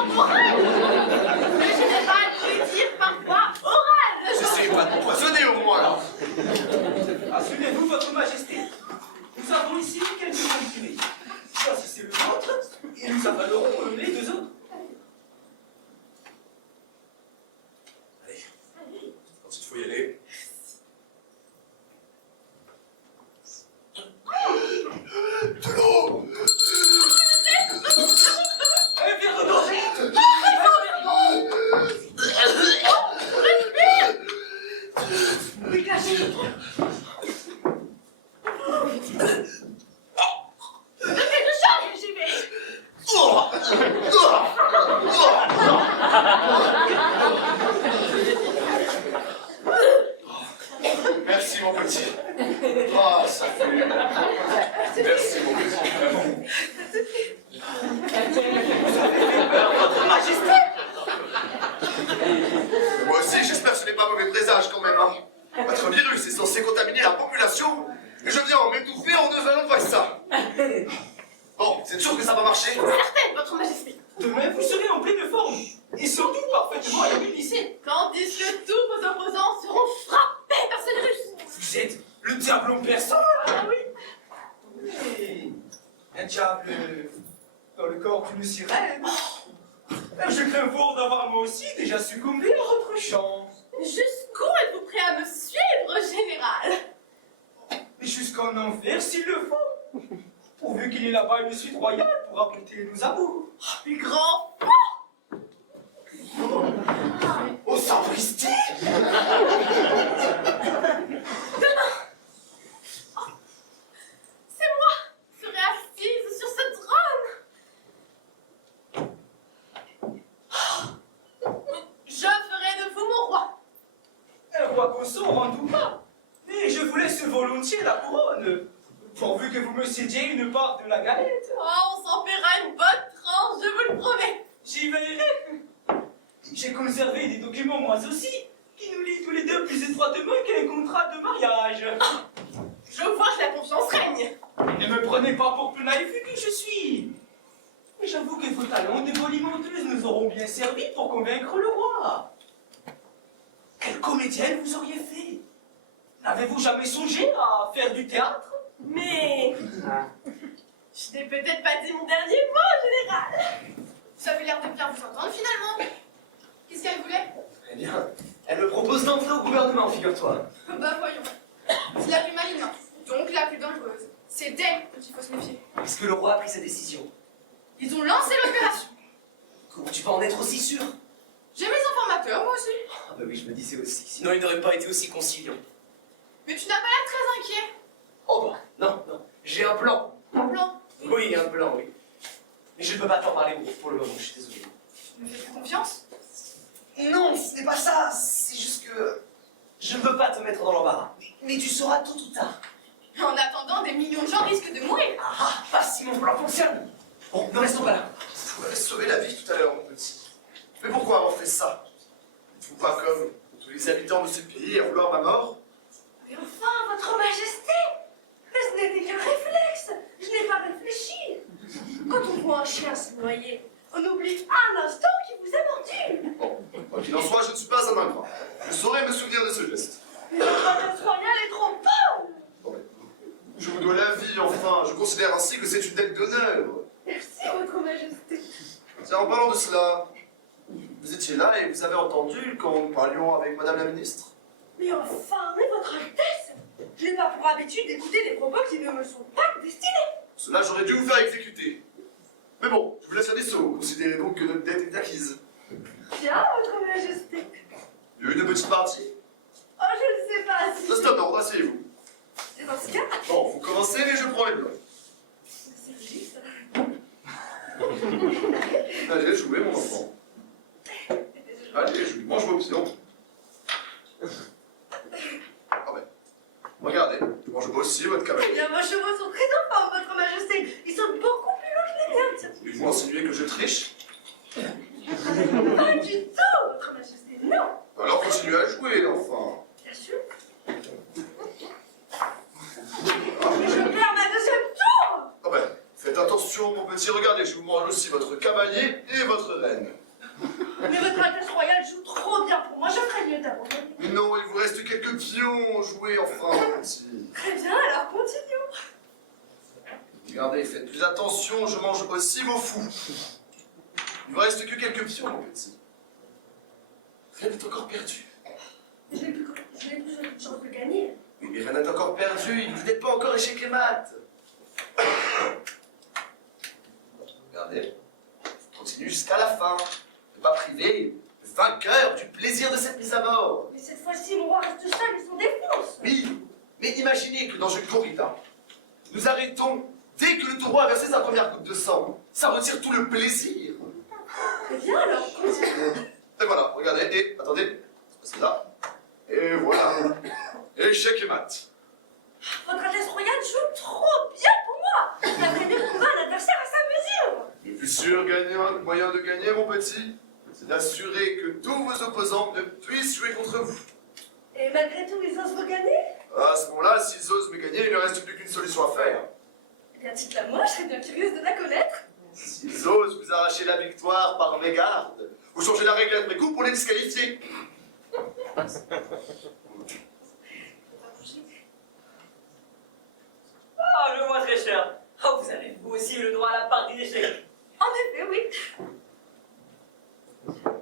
général voulait dire par voie orale. Essayez pas de m'empoisonner au moins, là. Rassurez-vous, votre Majesté. Nous avons ici quelques comprimés. Choisissez le vôtre et nous avalerons les deux autres. Allez, quand il faut y aller. De l'eau! Un verre d'eau. Dégagez. Quelque chose, j'y vais. Merci mon petit. Ah, ça fait. Merci mon petit. Vraiment. Votre Majesté. Moi aussi, j'espère que ce n'est pas mauvais présage quand même. Hein. Votre virus est censé contaminer la population, et je viens m'étouffer en 2 allons de ça. Bon, c'est sûr que ça va marcher? Certaine, votre majesté. Demain, vous serez en pleine forme. Et surtout parfaitement immunisé. Tandis que tous vos opposants seront frappés par ce virus. Vous êtes le diable en personne. Ah oui. Oui. Un diable dans le corps d'une sirène. Je crains fort d'avoir moi aussi déjà succombé à votre chance. Jusqu'où êtes-vous prêt à me suivre, général? Mais jusqu'en enfer s'il le faut. Pourvu qu'il y ait là-bas une suite royale pour apprêter nos amours. Plus grand. Au sapristi! C'est moi qui serai assise sur ce trône. Je ferai de vous mon roi. Un roi consort en tout cas. Mais je vous laisse volontiers la couronne. Pourvu que vous me cédiez une part de la galette. Oh, on s'en fera une bonne tranche, je vous le promets. J'y veillerai. J'ai conservé des documents moi aussi, qui nous lient tous les deux plus étroitement qu'un contrat de mariage. Je vois que la confiance règne. Ne me prenez pas pour plus naïf que je suis. Mais j'avoue que vos talents de bolimenteuse nous auront bien servi pour convaincre le roi. Quelle comédienne vous auriez fait? N'avez-vous jamais songé à faire du théâtre? Mais je n'ai peut-être pas dit mon dernier mot, général. Vous avez l'air de bien vous entendre finalement. Qu'est-ce qu'elle voulait? Eh bien, elle me propose d'entrer au gouvernement, figure-toi. Bah voyons. C'est la plus maligne, donc la plus dangereuse. C'est d'elle dont il faut se méfier. Est-ce que le roi a pris sa décision? Ils ont lancé l'opération. Comment tu peux en être aussi sûr? J'ai mes informateurs, moi aussi. Ah bah oui, je me disais aussi. Sinon, il n'aurait pas été aussi conciliant. Mais tu n'as pas l'air très inquiet. Oh bah, non, non. J'ai un plan. Un plan. Oui, un plan, oui. Mais je ne peux pas t'en parler pour le moment, je suis désolé. Tu me fais plus confiance? Non, ce n'est pas ça. C'est juste que... je ne veux pas te mettre dans l'embarras. Mais tu sauras tôt ou tard. En attendant, des millions de gens risquent de mourir. Ah, pas si mon plan fonctionne. Bon, ne restons pas là. Vous m'avez sauvé la vie tout à l'heure, mon petit. Mais pourquoi avoir fait ça? N'êtes-vous pas comme tous les habitants de ce pays à vouloir ma mort? Mais enfin, votre majesté! Mais ce n'était qu'un réflexe. Je n'ai pas réfléchi. Quand chien s'est noyé. On oublie un instant qu'il vous a mordu. Bon, quoi qu'il en soit, je ne suis pas un ingrat. Je saurais me souvenir de ce geste. Mais votre Altesse royale est trop folle. Bon, mais je vous dois la vie, enfin. Je considère ainsi que c'est une dette d'honneur. Merci, votre majesté. Tiens, en parlant de cela, vous étiez là et vous avez entendu quand nous parlions avec Madame la Ministre? Mais enfin, mais votre Altesse, je n'ai pas pour habitude d'écouter des propos qui ne me sont pas destinés. Cela, j'aurais dû vous faire exécuter. Mais bon, je vous laisse faire des sauts. Considérez donc que notre dette est acquise. Bien, votre majesté. Il y a eu une petite partie. Oh, je ne sais pas si... Ça, c'est un ordre, asseyez-vous. Et dans ce cas, Bon, vous commencez, mais je prends les blocs. c'est logique, ça. Allez, jouez, mon enfant. Allez, jouez, mange vos options. Ah ouais. Regardez, je mange aussi votre Eh cavalier. bien, vos chevaux sont très en forme, votre majesté. Ils sont beaucoup plus longs que les miens, tiens. Et vous insinuez que je triche? Pas du tout, votre majesté, non. Alors continuez à jouer, enfin. Bien sûr. Mais je perds ma deuxième tour. Ah ben, faites attention, mon petit. Regardez, je vous mange aussi votre cavalier et votre reine. Mais votre Altesse royale joue trop bien pour moi, je ferais mieux d'abandonner. Mais non, il vous reste quelques pions. Jouez, enfin, mon petit. Très bien, alors continuons. Regardez, faites plus attention, je mange aussi vos fous. Il vous reste que quelques pions, mon petit. Rien n'est encore perdu. Je n'ai plus de chance de gagner. Mais rien n'est encore perdu, vous n'êtes pas encore échec les maths. Regardez, continue jusqu'à la fin. Ne pas priver le vainqueur du plaisir de cette mise à mort. Mais cette fois-ci, mon roi reste seul et s'en défonce. Oui, mais imaginez que dans une corrida, nous arrêtons dès que le taureau a versé sa première goutte de sang. Ça retire tout le plaisir. Très bien, alors continuons. Et voilà, regardez, et attendez, c'est là. Et voilà. Échec et mat. Votre Altesse royale joue trop bien pour moi. La première trouver un adversaire à sa mesure. Le plus sûr moyen de gagner, mon petit, c'est d'assurer que tous vos opposants ne puissent jouer contre vous. Et malgré tout, ils osent vous gagner. À ce moment-là, s'ils osent me gagner, il ne reste plus qu'une solution à faire. Eh bien, dites-la moi, je serais bien curieuse de la connaître. S'ils osent vous arracher la victoire par mégarde, ou changer la règle après coup pour les disqualifier. Ah, je vois très cher. Oh, vous avez vous aussi eu le droit à la partie d'échecs. En effet, oui.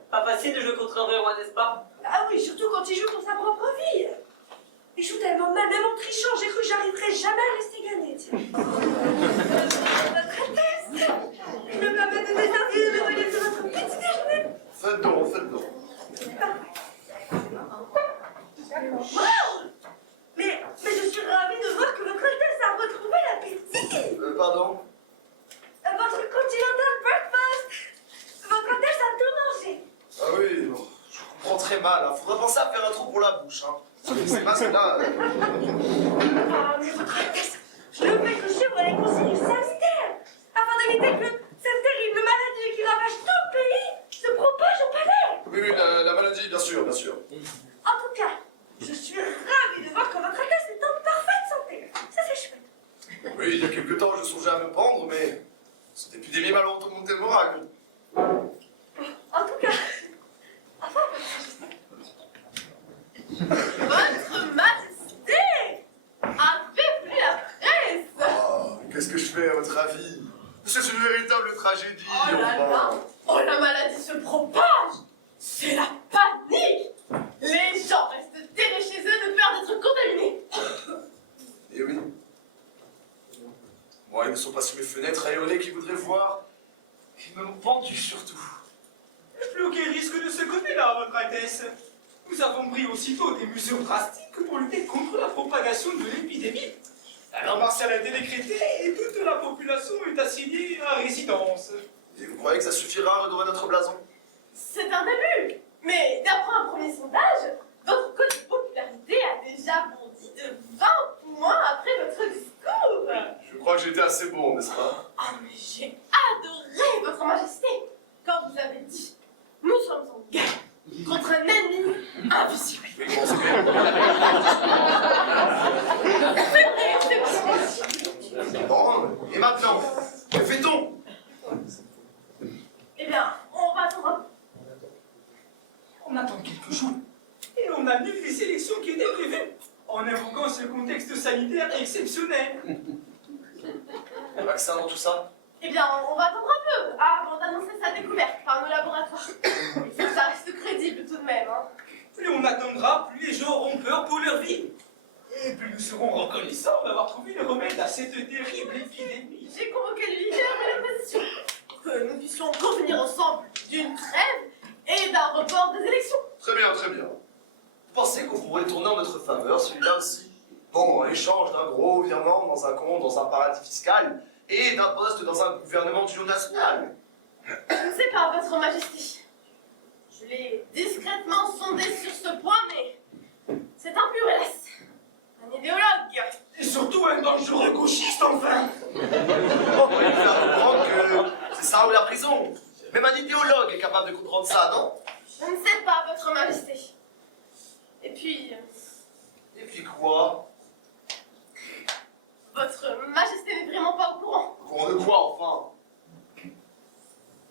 Pas facile de jouer contre un vrai roi, n'est-ce pas? Ah oui, surtout quand il joue pour sa propre vie. Il joue tellement mal, même en trichant, j'ai cru que j'arriverais jamais à rester gagné, tiens. Votre Altesse, je me permets de desservir le relais de votre petit déjeuner. Faites donc, faites donc. Wow! Mais je suis ravie de voir que votre Altesse a retrouvé l'appétit. Pardon? Votre continental breakfast. Votre Altesse a tout mangé. Ah oui, bon, je comprends très mal. Hein. Faudrait penser à faire un trou pour la bouche. Hein. C'est pas cela. Ah, mais votre Altesse, je ne fais que suivre les consignes sanitaires afin d'éviter que cette terrible maladie qui ravage tout le pays se propage au palais. Oui, oui, la maladie, bien sûr, bien sûr. En tout cas, je suis ravie de voir que votre Altesse est en parfaite santé. Ça, c'est chouette. Oui, il y a quelque temps, je songeais à me pendre, mais cette épidémie m'a longtemps monté le moral. En tout cas, enfin, Votre Majesté, avez-vous lu la presse? Oh, qu'est-ce que je fais, à votre avis? C'est une véritable tragédie. Oh là là, enfin. oh la maladie se propage. C'est la panique. Les gens restent terrés chez eux de peur d'être contaminés. Eh oui. Moi, ils ne sont pas sous mes fenêtres à hurler qu'ils voudraient voir. Ils me m'ont pendu surtout. Plus aucun risque de ce côté-là, votre Altesse. Nous avons pris aussitôt des mesures drastiques pour lutter contre la propagation de l'épidémie. La loi martiale a été décrétée et toute la population est assignée à résidence. Et vous croyez que ça suffira à redorer notre blason? C'est un début. Mais d'après un premier sondage, votre cote de popularité a déjà bondi de 20 points après votre discours. Je crois que j'étais assez bon, n'est-ce pas? Ah mais j'ai adoré votre majesté quand vous avez dit « Nous sommes en guerre contre un ennemi invisible. » Mais comment c'est bien? C'est vrai, c'est vrai. Bon, et maintenant, que fait-on? sanitaire exceptionnel. Un vaccin dans tout ça? Eh bien, on va attendre un peu avant d'annoncer sa découverte par nos laboratoires. Il faut que ça reste crédible tout de même, hein. Plus on attendra, plus les gens auront peur pour leur vie. Et plus nous serons reconnaissants d'avoir trouvé le remède à cette terrible épidémie. J'ai convoqué le leader de l'opposition pour que nous puissions convenir ensemble d'une trêve et d'un report des élections. Très bien, très bien. Vous pensez qu'on pourrait tourner en notre faveur celui-là aussi? Bon, en échange d'un gros virement dans un compte, dans un paradis fiscal, et d'un poste dans un gouvernement d'union nationale. Je ne sais pas, Votre Majesté. Je l'ai discrètement sondé sur ce point, mais c'est un pur hélas. Un idéologue. Et surtout un dangereux gauchiste, enfin. On pourrait lui faire comprendre que c'est ça ou la prison. Même un idéologue est capable de comprendre ça, non? Je ne sais pas, Votre Majesté. Et puis, quoi? Votre Majesté n'est vraiment pas au courant. Au courant de quoi, enfin?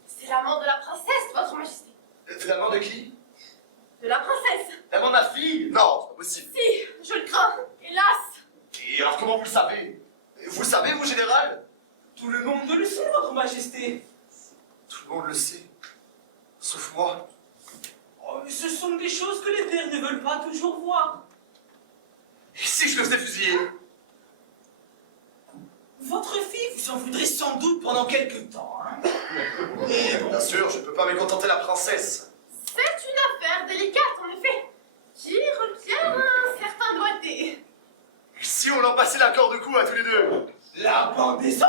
C'est l'amant de la princesse, Votre Majesté. L'amant de qui? De la princesse. L'amant de ma fille? Non, c'est pas possible. Si, je le crains, hélas. Et alors comment vous le savez? Vous le savez, vous, général? Tout le monde le sait, votre majesté. Tout le monde le sait. Sauf moi. Oh, mais ce sont des choses que les pères ne veulent pas toujours voir. Et si je le faisais fusiller? Votre fille vous en voudrait sans doute pendant quelque temps, hein. Et bon, Bien sûr, je ne peux pas mécontenter la princesse. C'est une affaire délicate, en effet, qui requiert un certain doigté. Et si on leur passait l'accord de cou à tous les deux? la pendaison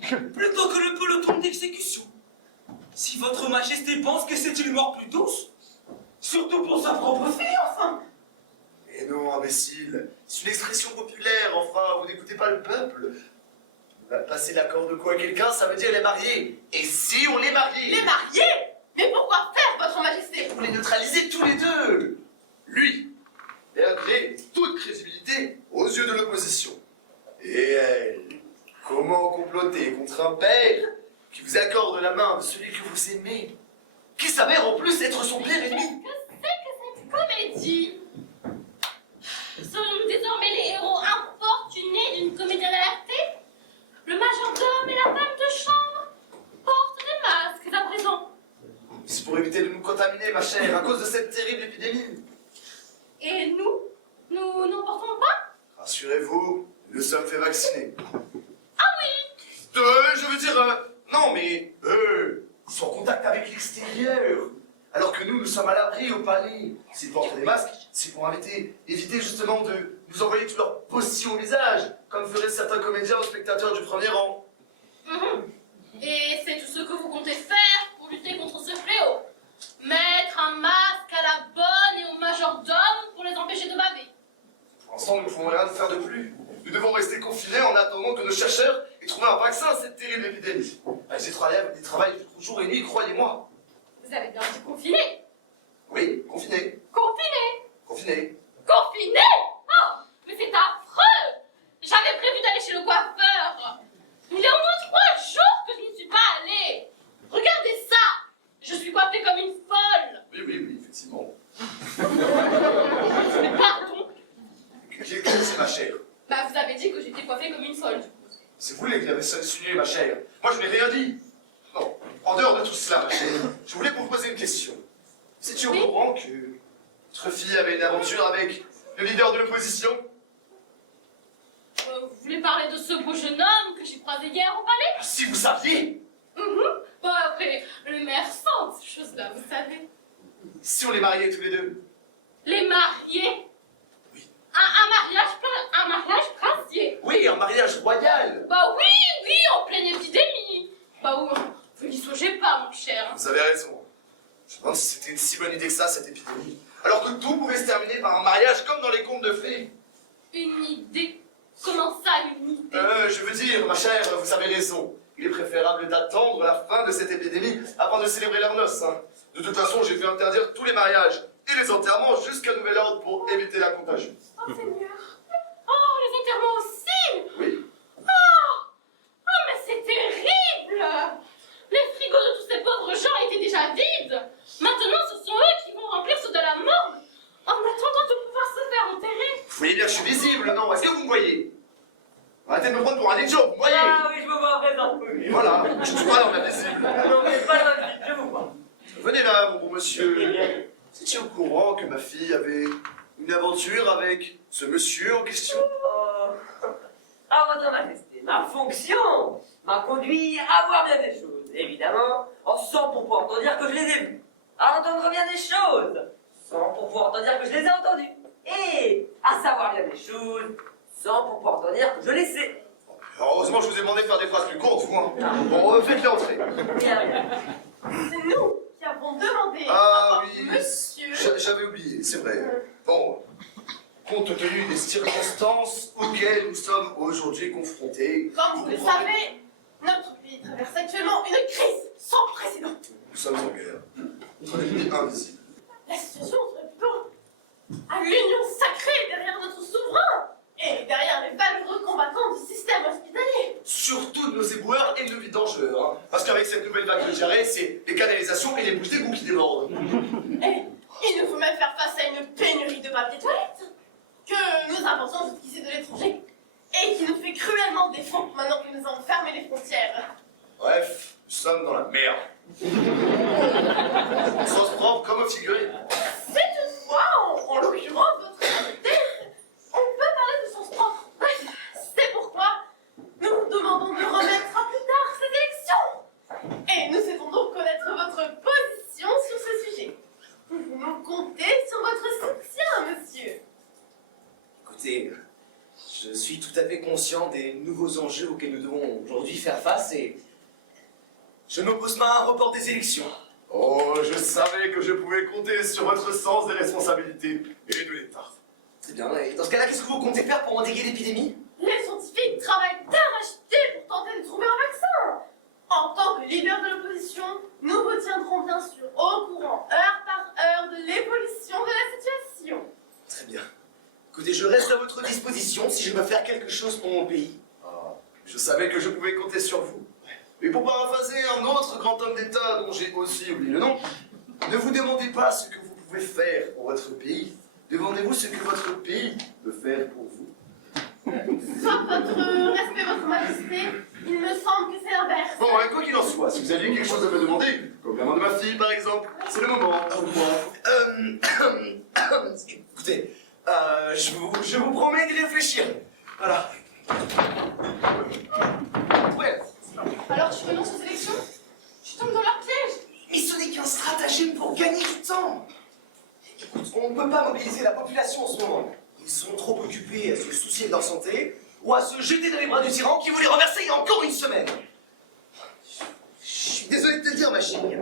plutôt que le peloton d'exécution. Si votre majesté pense que c'est une mort plus douce, surtout pour sa propre fille, enfin. Mais non, imbécile. C'est une expression populaire, enfin, vous n'écoutez pas le peuple. Passer l'accord de cou à quelqu'un, ça veut dire les marier. Et si on les mariait? Les marier? Mais pourquoi faire, Votre Majesté? Pour les neutraliser tous les deux. Lui perdrait toute crédibilité aux yeux de l'opposition. Et elle, comment comploter contre un père qui vous accorde la main de celui que vous aimez, qui s'avère en plus être son pire ennemi? Que c'est que cette comédie? Sommes-nous désormais les héros infortunés d'une comédie à l'ART? Le majordome et la femme de chambre portent des masques à présent. C'est pour éviter de nous contaminer, ma chère, à cause de cette terrible épidémie. Et nous n'en portons pas? Rassurez-vous, nous nous sommes fait vacciner. Ah oui! Je veux dire, non, mais eux, ils sont en contact avec l'extérieur. Alors que nous sommes à l'abri au palais. S'ils portent des masques, c'est pour éviter justement de nous envoyer toutes leurs potions au visage, comme feraient certains comédiens aux spectateurs du premier rang. Et c'est tout ce que vous comptez faire pour lutter contre ce fléau? Mettre un masque à la bonne et au majordome pour les empêcher de baver? Pour l'instant, nous ne pouvons rien faire de plus. Nous devons rester confinés en attendant que nos chercheurs aient trouvé un vaccin à cette terrible épidémie. Ils travaillent jour et nuit, croyez-moi. Vous avez bien dit confiné? Oui, confinés. Confiné? Confinés. Confiné? Oh, mais c'est affreux! J'avais prévu d'aller chez le coiffeur. Il y a au moins 3 jours que je n'y suis pas allée. Regardez ça! Je suis coiffée comme une folle. Oui, effectivement. Mais pardon? Qu'est-ce que c'est, ma chère? Bah, vous avez dit que j'étais coiffée comme une folle. C'est vous qui avez insinué, ma chère. Moi, je n'ai rien dit. Non, en dehors de tout cela, ma chère, je voulais vous poser une question. C'est-tu au courant que votre fille avait une aventure avec le leader de l'opposition? Vous voulez parler de ce beau jeune homme que j'ai croisé hier au palais? Si vous saviez! Bon, après, le maire sent ces choses-là, vous savez. Si on les mariait tous les deux? Les mariés? Oui. Un mariage princier? Oui, un mariage royal! Bah oui, en pleine épidémie. Bah oui, vous n'y songez pas, mon cher. Vous avez raison. Je me demande si c'était une si bonne idée que ça, cette épidémie. Alors que tout pouvait se terminer par un mariage comme dans les contes de fées. Une idée? Comment ça, une idée? Je veux dire, ma chère, vous avez raison. Il est préférable d'attendre la fin de cette épidémie avant de célébrer leurs noces. Hein. De toute façon, j'ai fait interdire tous les mariages et les enterrements jusqu'à nouvel ordre pour éviter la contagion. Oh, Seigneur. Oh, les enterrements aussi? Oui. Oh, mais c'est terrible! Les frigos de tous ces pauvres gens étaient déjà vides. Maintenant, ce sont eux qui vont remplir ceux de la morgue en attendant de pouvoir se faire enterrer. Vous voyez bien que je suis visible, non? Est-ce que vous me voyez? de me prendre pour un idiot, vous voyez? Ah oui, je me vois à présent. Oui. Voilà, je suis pas dans l'invisible. Non, mais pas l'invite, je vous vois. Venez là, mon bon Eh monsieur. bien, Vous étiez au courant que ma fille avait une aventure avec ce monsieur en question? Ah, votre majesté, ma fonction m'a conduit à voir bien des choses, évidemment, sans pour pouvoir entendre dire que je les ai vues, à entendre bien des choses, sans pour pouvoir entendre dire que je les ai entendues, et à savoir bien des choses, sans pour pouvoir entendre dire que je les sais. Heureusement, je vous ai demandé de faire des phrases plus courtes, vous. Hein. Bon, faites-les entrer. Bien, bien. C'est nous qui avons demandé Ah à oui. monsieur. J'avais oublié, c'est vrai. Bon, compte tenu des circonstances auxquelles nous sommes aujourd'hui confrontés, Comme vous le savez, notre pays traverse actuellement une crise sans précédent. nous sommes en guerre. Notre ennemi invisible. La situation serait plutôt à l'union sacrée derrière notre souverain et derrière les valeureux combattants du système hospitalier. Surtout de nos éboueurs et de nos vidangeurs. Hein. Parce qu'avec cette nouvelle vague de diarrhée, c'est les canalisations et les bouches d'égout qui débordent. Et il nous faut même faire face à une pénurie de papier toilette que nous importons jusqu'ici de l'étranger et qui nous fait cruellement défaut maintenant que nous avons fermé les frontières. Bref, nous sommes dans la merde. Au sens propre comme au figuré. C'est toutefois, en l'occurrence, votre majesté, on peut parler de sens propre. C'est pourquoi nous vous demandons de remettre à plus tard cette élection. Et nous souhaitons donc connaître votre position sur ce sujet. Nous voulons compter sur votre soutien, monsieur. Écoutez, je suis tout à fait conscient des nouveaux enjeux auxquels nous devons aujourd'hui faire face et je n'oppose pas à un report des élections. Oh, je savais que je pouvais compter sur votre sens des responsabilités et de l'État. Très bien, et dans ce cas-là, qu'est-ce que vous comptez faire pour endiguer l'épidémie? Les scientifiques travaillent d'arrache-pied pour tenter de trouver un vaccin. En tant que leader de l'opposition, nous vous tiendrons bien sûr au courant, heure par heure, de l'évolution de la situation. Très bien. Écoutez, je reste à votre disposition si je veux faire quelque chose pour mon pays. Ah, je savais que je pouvais compter sur vous. Mais pour paraphraser un autre grand homme d'État dont j'ai aussi oublié le nom, ne vous demandez pas ce que vous pouvez faire pour votre pays. Demandez-vous ce que votre pays peut faire pour vous. Soit votre respect, votre majesté, il me semble que c'est l'inverse. Bon, quoi qu'il en soit, si vous aviez quelque chose à me demander, comme la main de ma fille par exemple, c'est le moment. Écoutez, je vous promets d'y réfléchir. Voilà. Ouais. Alors tu renonces aux élections? Tu tombes dans leur piège. Mais ce n'est qu'un stratagème pour gagner du temps. Écoute, on ne peut pas mobiliser la population en ce moment. Ils sont trop occupés à se soucier de leur santé ou à se jeter dans les bras du tyran qui voulait renverser il y a encore une semaine. Je suis désolé de te le dire, ma chérie,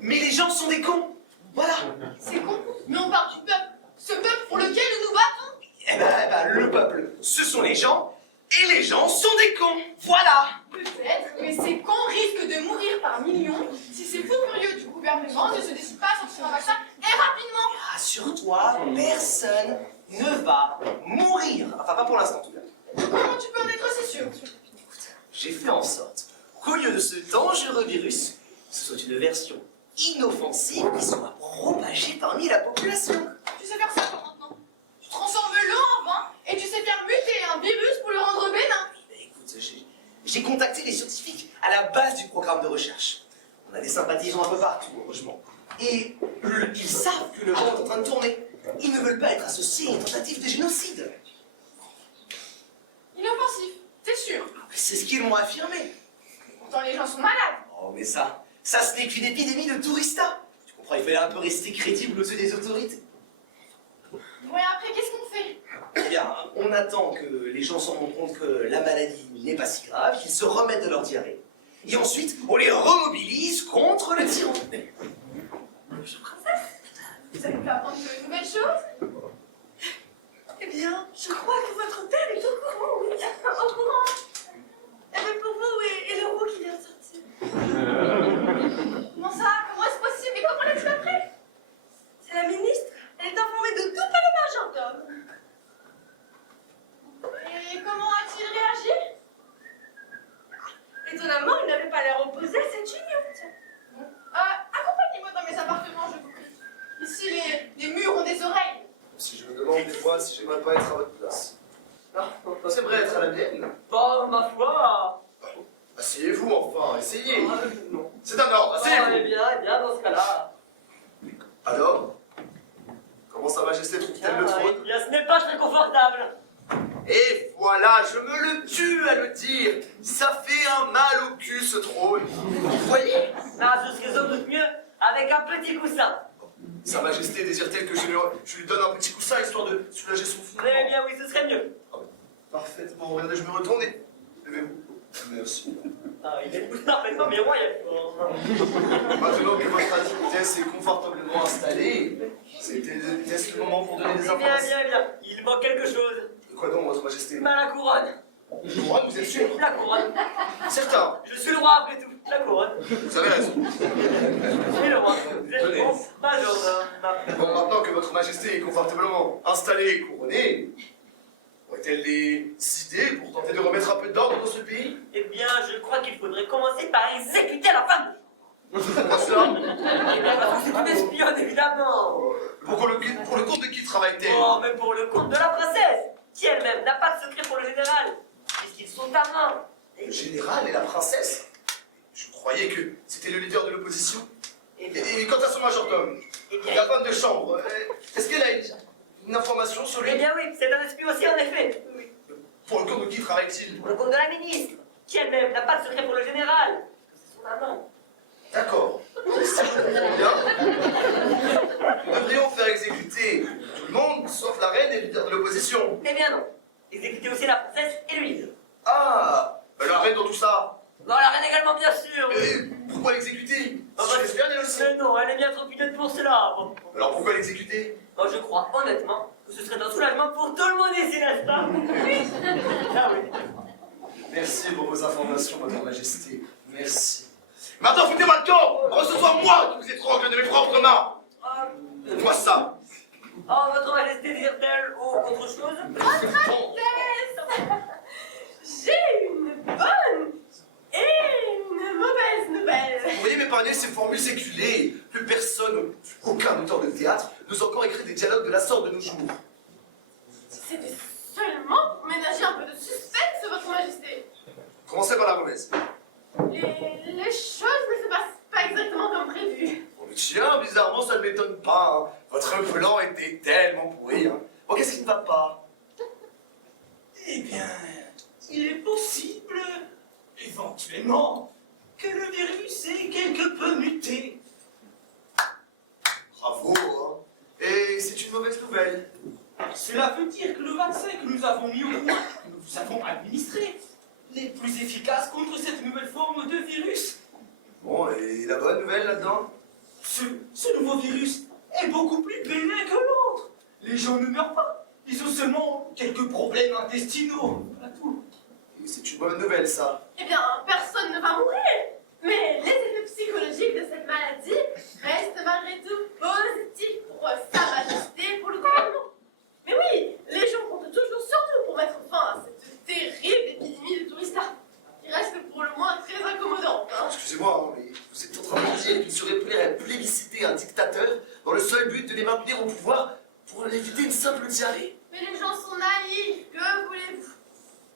mais les gens sont des cons. Voilà. C'est con, mais on parle du peuple. Ce peuple pour lequel nous nous battons. Eh ben, le peuple, ce sont les gens, et les gens sont des cons. Voilà. Peut-être, mais ces cons risquent de mourir par millions si ces fous furieux du gouvernement ne se décident pas à sortir un vaccin et rapidement. Rassure-toi, personne ne va mourir. Enfin, pas pour l'instant, en tout cas. Comment tu peux en être si sûr? J'ai fait en sorte qu'au lieu de ce dangereux virus, ce soit une version inoffensive qui soit propagée parmi la population. Tu sais faire ça toi, maintenant. Tu transformes l'eau en vin et tu sais faire muter un virus pour le rendre bénin. Mais écoute, j'ai contacté les scientifiques à la base du programme de recherche. On a des sympathisants un peu partout, heureusement. Et ils savent que le vent est en train de tourner. Ils ne veulent pas être associés à une tentative de génocide. Inoffensif, c'est sûr. C'est ce qu'ils m'ont affirmé. Pourtant les gens sont malades. Oh, mais ça ce n'est qu'une épidémie de touristas. Tu comprends, il fallait un peu rester crédible aux yeux des autorités. Bon et après qu'est-ce qu'on fait? Eh bien, on attend que les gens se rendent compte que la maladie n'est pas si grave, qu'ils se remettent de leur diarrhée. Et ensuite, on les remobilise contre le tyran. Princesse, vous avez pu apprendre de nouvelles choses? Eh bien, je crois que votre père est au courant, oui. Au courant. Eh bien, pour vous et le roux qui vient de sortir. Comment ça? Comment est-ce possible? Et comment l'as-tu appris? C'est la ministre. Elle est informée de tout par le majordome. Et comment a-t-il réagi? Étonnamment, il n'avait pas l'air opposé à cette union. Accompagnez-moi dans mes appartements, je vous prie. Ici, les murs ont des oreilles. Si je me demande des fois si j'aimerais pas être à votre place. Non, c'est vrai être à la mienne. Pas essayez. Non. C'est un ordre, Ah, asseyez-vous. eh bien, dans ce cas-là. Alors, comment Sa Majesté trouve-t-elle le Eh trône? bien, ce n'est pas très confortable. Et voilà, je me le tue à le dire. Ça fait un mal au cul, ce trône. Vous voyez? Ah, ce serait sans doute mieux avec un petit coussin. Sa Majesté désire-t-elle que je lui donne un petit coussin histoire de soulager son fou? Eh bien, oui, ce serait mieux. Parfaitement, regardez, je me retourne et... Levez-vous. Merci. Ah, il est parfaitement miroir. Maintenant que votre Altesse est confortablement installée, était-ce le moment pour donner des Eh bien, informations? bien, bien. Il manque quelque chose. De quoi donc, Votre Majesté? La couronne. Couronne, vous êtes sûr? La couronne. Certain. Je suis le roi après tout. La couronne. Vous avez raison. Je suis le roi. Vous êtes bon, majordome. Bon, maintenant que Votre Majesté est confortablement installée et couronnée, aurait-elle des idées pour tenter de remettre un peu d'ordre dans ce pays? Eh bien, je crois qu'il faudrait commencer par exécuter la femme. Pourquoi cela? Eh bien, parce que c'est une espionne, évidemment. Pour le compte de qui travaille-t-elle? Oh, même pour le compte de la princesse, qui elle-même n'a pas de secret pour le général, puisqu'ils sont amants. Le général et la princesse? Je croyais que c'était le leader de l'opposition. Eh bien, Et quant à son majordome, eh bien, la femme de chambre, est-ce qu'elle a une information sur lui? eh bien oui, c'est un espion aussi en effet. Oui. Pour le compte de qui travaille-t-il? Pour le compte de la ministre, qui elle-même n'a pas de secret pour le général, c'est son amant. D'accord. Si je comprends bien, nous devrions faire exécuter tout le monde, sauf la reine et le leader de l'opposition. Eh bien non, exécuter aussi la princesse et le livre. Ah, la reine dans tout ça. Non, la reine également, bien sûr. Et pourquoi l'exécuter? Ah, Si je l'espionne, elle aussi. Mais non, elle est bien trop punaise pour cela. Bon. Alors pourquoi l'exécuter? Moi, je crois honnêtement que ce serait un soulagement pour tout le monde ici, n'est-ce pas? Oui. Ah oui. Merci pour vos informations, Votre Majesté. Merci. Maintenant, foutez-moi le camp! Ce soit moi qui vous étrangle de mes propres mains! Moi ça! Oh, votre majesté désire-t-elle autre chose? Bon. J'ai une bonne et une mauvaise nouvelle. Vous voyez m'épargner ces formules séculées. Plus personne, aucun auteur de théâtre, n'ose encore écrire des dialogues de la sorte de nos jours. Si c'était seulement pour ménager un peu de suspense, Votre Majesté. Commencez par la mauvaise. Les choses ne se passent pas exactement comme prévu. Oh, mais tiens, bizarrement, ça ne m'étonne pas. Hein. Votre plan était tellement pourri. Hein. Bon, qu'est-ce qui ne va pas? Eh bien, il est possible, éventuellement, que le virus ait quelque peu muté. Bravo, hein. Et c'est une mauvaise nouvelle. Cela veut dire que le vaccin que nous avons mis au point, que nous avons administré, n'est plus efficace contre cette nouvelle forme de virus. Bon, et la bonne nouvelle là-dedans? Ce nouveau virus est beaucoup plus bénin que l'autre. Les gens ne meurent pas. Ils ont seulement quelques problèmes intestinaux. Voilà tout. Et c'est une bonne nouvelle, ça. Eh bien, personne ne va mourir. Mais les effets psychologiques de cette maladie restent malgré tout positifs pour Sa Majesté et pour le gouvernement. Mais oui, les gens comptent toujours sur nous pour mettre fin à cette terrible épidémie de tourista, qui reste pour le moins très incommodante. Hein. Excusez-moi, hein, mais vous êtes en train de me dire qu'il serait prêt à plébisciter un dictateur dans le seul but de les maintenir au pouvoir pour éviter une simple diarrhée? Mais les gens sont naïfs, que voulez-vous?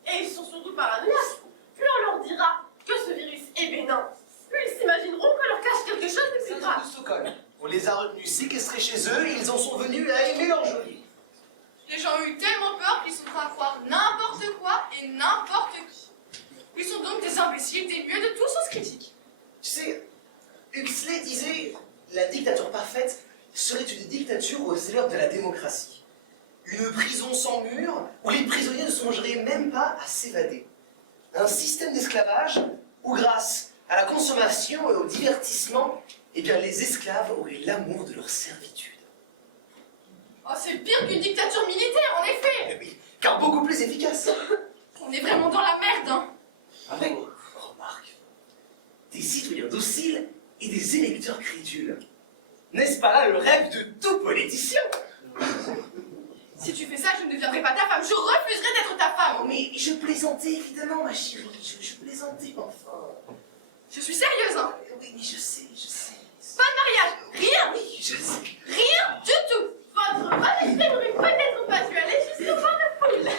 Et ils sont surtout paranoïaques. Plus on leur dira que ce virus est bénin, plus ils s'imagineront qu'on leur cache quelque chose de plus grave. de Stockholm. On les a retenus séquestrés chez eux et ils en sont venus à aimer leur geôlier. Les gens ont eu tellement peur qu'ils sont prêts à croire n'importe quoi et n'importe qui. Ils sont donc des imbéciles dénués de tout sens critique. Tu sais, Huxley disait la dictature parfaite serait une dictature aux élèves de la démocratie. Une prison sans mur où les prisonniers ne songeraient même pas à s'évader. Un système d'esclavage où, grâce à la consommation et au divertissement, eh bien, les esclaves auraient l'amour de leur servitude. Oh, c'est pire qu'une dictature militaire, en effet. Eh oui, car beaucoup plus efficace. On est vraiment dans la merde, hein. Avec, remarque, des citoyens dociles et des électeurs crédules. N'est-ce pas là le rêve de tout politicien? Si tu fais ça, je ne deviendrai pas ta femme. Je refuserai d'être ta femme. Oh, mais je plaisantais évidemment, ma chérie. Je plaisantais, enfin. Je suis sérieuse, hein. Oui, mais je sais. Pas de mariage. Rien. Oui, je sais. Rien du tout. Votre Majesté n'aurait peut-être pas dû aller jusqu'au fond de foule.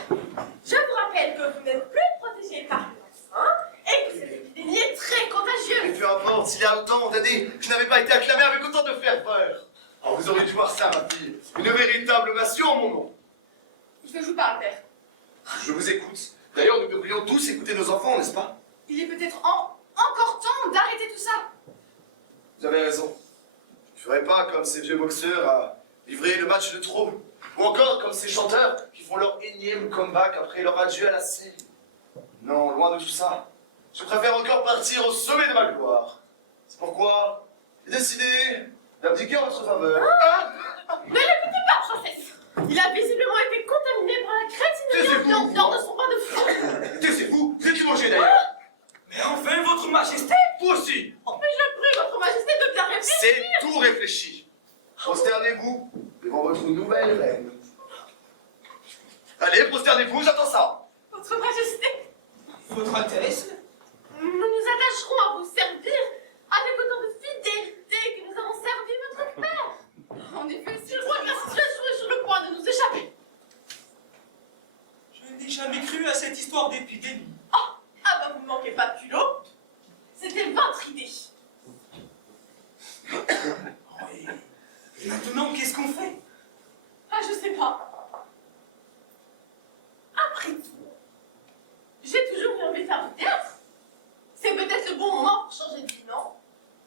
Je vous rappelle que vous n'êtes plus protégé par le vaccin et que cette épidémie est très contagieuse. quand il y a autant d'années, je n'avais pas été acclamé avec autant de ferveur. Oh, vous auriez dû voir ça, ma fille. Une véritable nation, mon nom. Il faut que je vous parle, père. Je vous écoute. D'ailleurs, nous devrions tous écouter nos enfants, n'est-ce pas? Il est peut-être encore temps d'arrêter tout ça. Vous avez raison. Je ne ferai pas comme ces vieux boxeurs à livrer le match de trop. Ou encore comme ces chanteurs qui font leur énième comeback après leur adieu à la scène. Non, loin de tout ça. Je préfère encore partir au sommet de ma gloire. C'est pourquoi j'ai décidé d'abdiquer en votre faveur. Ah Ne l'écoutez pas, princesse. Il a visiblement été contaminé par la crétinerie ambiante de son bain de fou. Taisez-vous, vous êtes mangé d'ailleurs. Mais enfin, votre majesté! Vous aussi. Mais je prie votre majesté de bien réfléchir. C'est tout réfléchi. Prosternez-vous devant votre nouvelle reine. Allez, prosternez-vous, j'attends ça. Votre majesté, Votre Altesse? nous nous attacherons à vous servir avec autant de fidélité que nous avons servi votre père. En effet, Je crois que la situation est sur le point de nous échapper. Je n'ai jamais cru à cette histoire d'épidémie. Ah bah vous ne manquez pas de culot. C'était votre idée. Et maintenant, qu'est-ce qu'on fait? Ah, je sais pas. Après tout, j'ai toujours bien envie de faire du théâtre. C'est peut-être le bon moment pour changer de vie, non?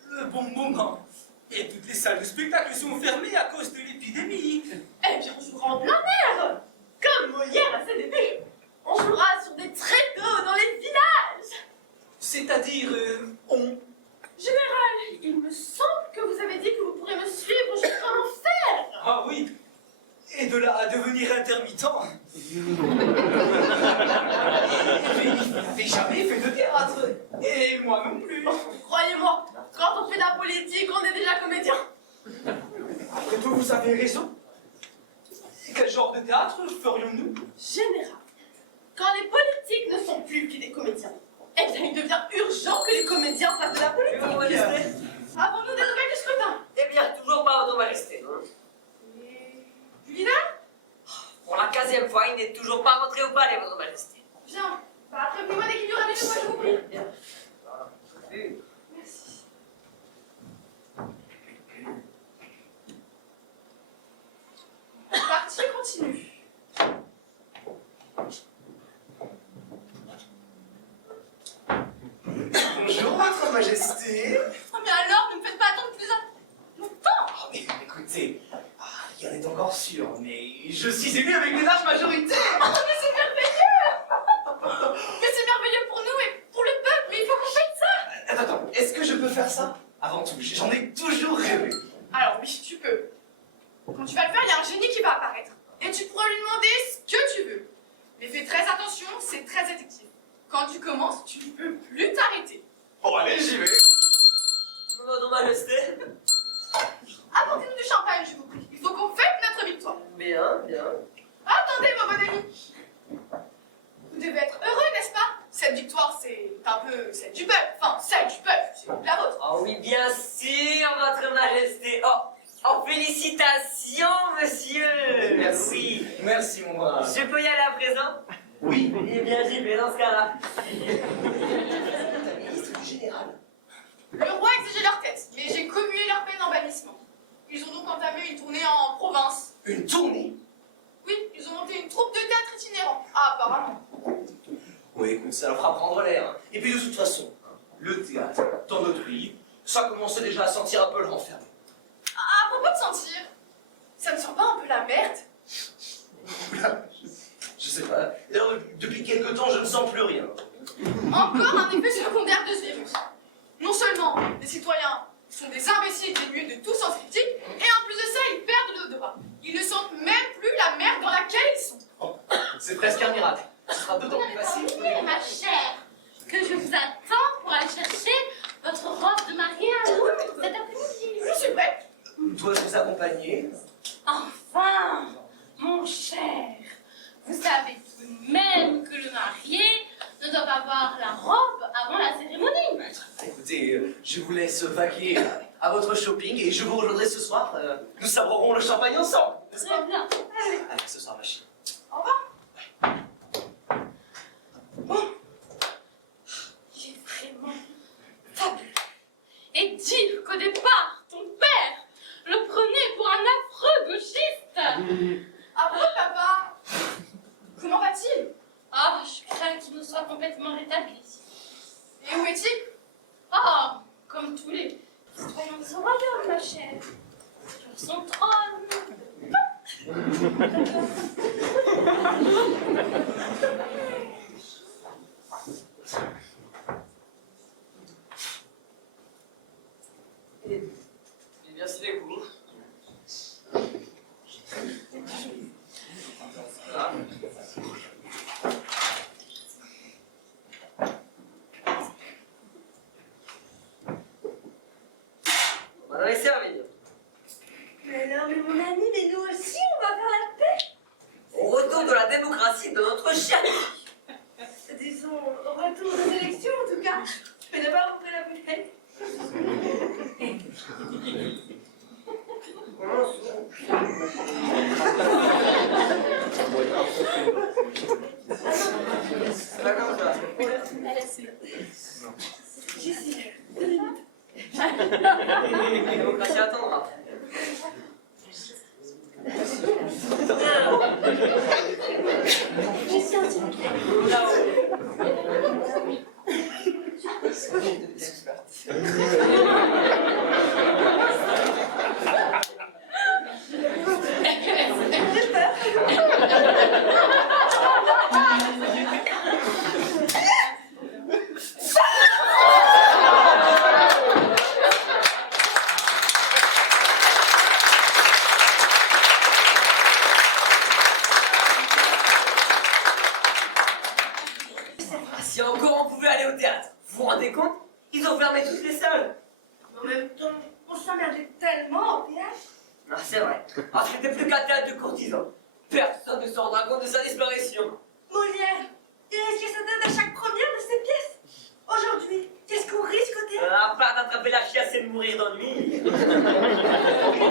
Le bon moment. Et toutes les salles de spectacle sont fermées à cause de l'épidémie. Eh bien, on jouera en plein air. Comme Molière à ses débuts. On jouera sur des tréteaux dans les villages. C'est-à-dire, on... Général, il me semble que vous avez dit que vous pourrez me suivre jusqu'en enfer. Ah oui. Et de là à devenir intermittent. Mais il n'avait jamais fait de théâtre. Et moi non plus. Croyez-moi, quand on fait de la politique, on est déjà comédien. Après tout, vous avez raison. Quel genre de théâtre ferions-nous? Général, quand les politiques ne sont plus que des comédiens, eh bien, il devient urgent que les comédiens fassent de la politique. Votre majesté? Avons-nous des nouvelles du scrutin? Eh bien, toujours pas votre majesté. Hein. Du leader? Pour la 15e fois, il n'est toujours pas rentré au palais, votre majesté. Bien. Bah, prévenez-moi dès qu'il y aura des nouvelles, je vous prie. Bien. Merci. La partie continue. Bonjour, votre majesté. Oh, mais alors, ne me faites pas attendre plus longtemps. Ah, mais écoutez, rien n'est encore sûr, mais je suis élu avec une large majorité. Oh, mais c'est merveilleux. Mais c'est merveilleux pour nous et pour le peuple, mais il faut qu'on fête ça. Attends, est-ce que je peux faire ça? Avant tout, j'en ai toujours rêvé. Alors oui, tu peux. Quand tu vas le faire, il y a un génie qui va apparaître. Et tu pourras lui demander ce que tu veux. Mais fais très attention, c'est très addictif. Quand tu commences, tu ne peux plus t'arrêter. Bon, allez, j'y vais. Votre majesté? Apportez-nous du champagne, je vous prie. Il faut qu'on fête notre victoire. Bien, bien. Attendez, mon bon ami. Vous devez être heureux, n'est-ce pas? Cette victoire, c'est un peu celle du peuple. Enfin, celle du peuple, c'est la vôtre. Oh oui, bien sûr, votre majesté. Oh, félicitations, monsieur. Merci. Oui. Merci, mon brave. Je peux y aller à présent? Oui. Eh bien, j'y vais dans ce cas-là. La ministre du général. Le roi exigeait leur tête, mais j'ai commué leur peine en bannissement. Ils ont donc entamé une tournée en province. Une tournée? Oui, ils ont monté une troupe de théâtre itinérant. Ah, apparemment. Oui, écoute, ça leur fera prendre l'air. Hein. Et puis de toute façon, le théâtre, dans notre pays, ça commençait déjà à sentir un peu l'enfermé. À propos de sentir, ça ne sent pas un peu la merde? Je sais pas. D'ailleurs, depuis quelque temps, je ne sens plus rien. Encore un effet secondaire de ce virus. Non seulement les citoyens sont des imbéciles dénués de tout sens critique, et en plus de ça, ils perdent l'odorat. Ils ne sentent même plus la merde dans laquelle ils sont. Oh, c'est presque un miracle. Ce sera d'autant plus facile. Attendez, ma chère, que je vous attends pour aller chercher votre robe de mariage cet après-midi. Je suis prête. Dois-je vous accompagner? Enfin, mon cher, vous savez tout de même que le marié ne doit pas avoir la robe avant la cérémonie. Écoutez, je vous laisse vaquer à votre shopping et je vous rejoindrai ce soir. Nous sabrerons le champagne ensemble. n'est-ce pas? Très bien. Allez, ce soir, ma chérie. Au revoir. Bon, il est vraiment fabuleux. Et rétabli. Et où est-il? Ah, comme tous les... Citoyens de ce royaume, ma chère. Sur son trône. Eh bien, c'est les goûts. Voilà. On va laisser un milieu. Mais non, mais mon ami, mais nous aussi, on va faire la paix. Au retour de la démocratie de notre cher pays. Disons, au retour des élections, en tout cas. Mais d'abord, après la bouteille. C'est pas comme ça. La démocratie attendra. Si encore on pouvait aller au théâtre, vous vous rendez compte? Ils ont fermé toutes les salles. En même temps, on s'emmerdait tellement au théâtre. Ah, c'est vrai. Ah, c'était plus qu'un théâtre de courtisans. Personne ne se rendra compte de sa disparition. Molière, il risquait sa tête à chaque première de ses pièces. Aujourd'hui, qu'est-ce qu'on risque au théâtre? À part d'attraper la chiasse et de mourir d'ennui.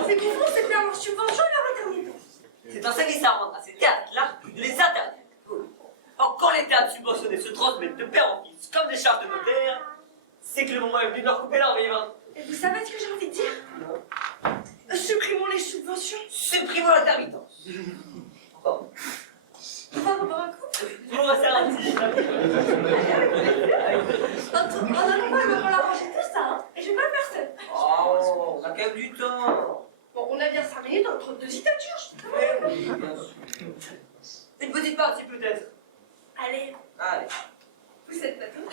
C'est bouffon, c'est perdre leur subvention et leur intermittence. C'est un service à rendre à ces théâtres-là de les interdire. Or, quand les théâtres subventionnés se transmettent de père en fils comme des charges de notaire, c'est que le moment est venu de leur couper leur vivre. Et vous savez ce que j'ai envie de dire? Supprimons les subventions. Supprimons l'intermittence. Bon, On va boire un coup. on va faire un petit. En attendant, il va falloir ranger tout ça, hein. Et je vais pas le faire seule. Oh, on a quand même du temps. Bon, on a bien 5 minutes entre deux citations. Oui, bien sûr. Une petite partie peut-être. Allez, Allez. vous êtes pas tout.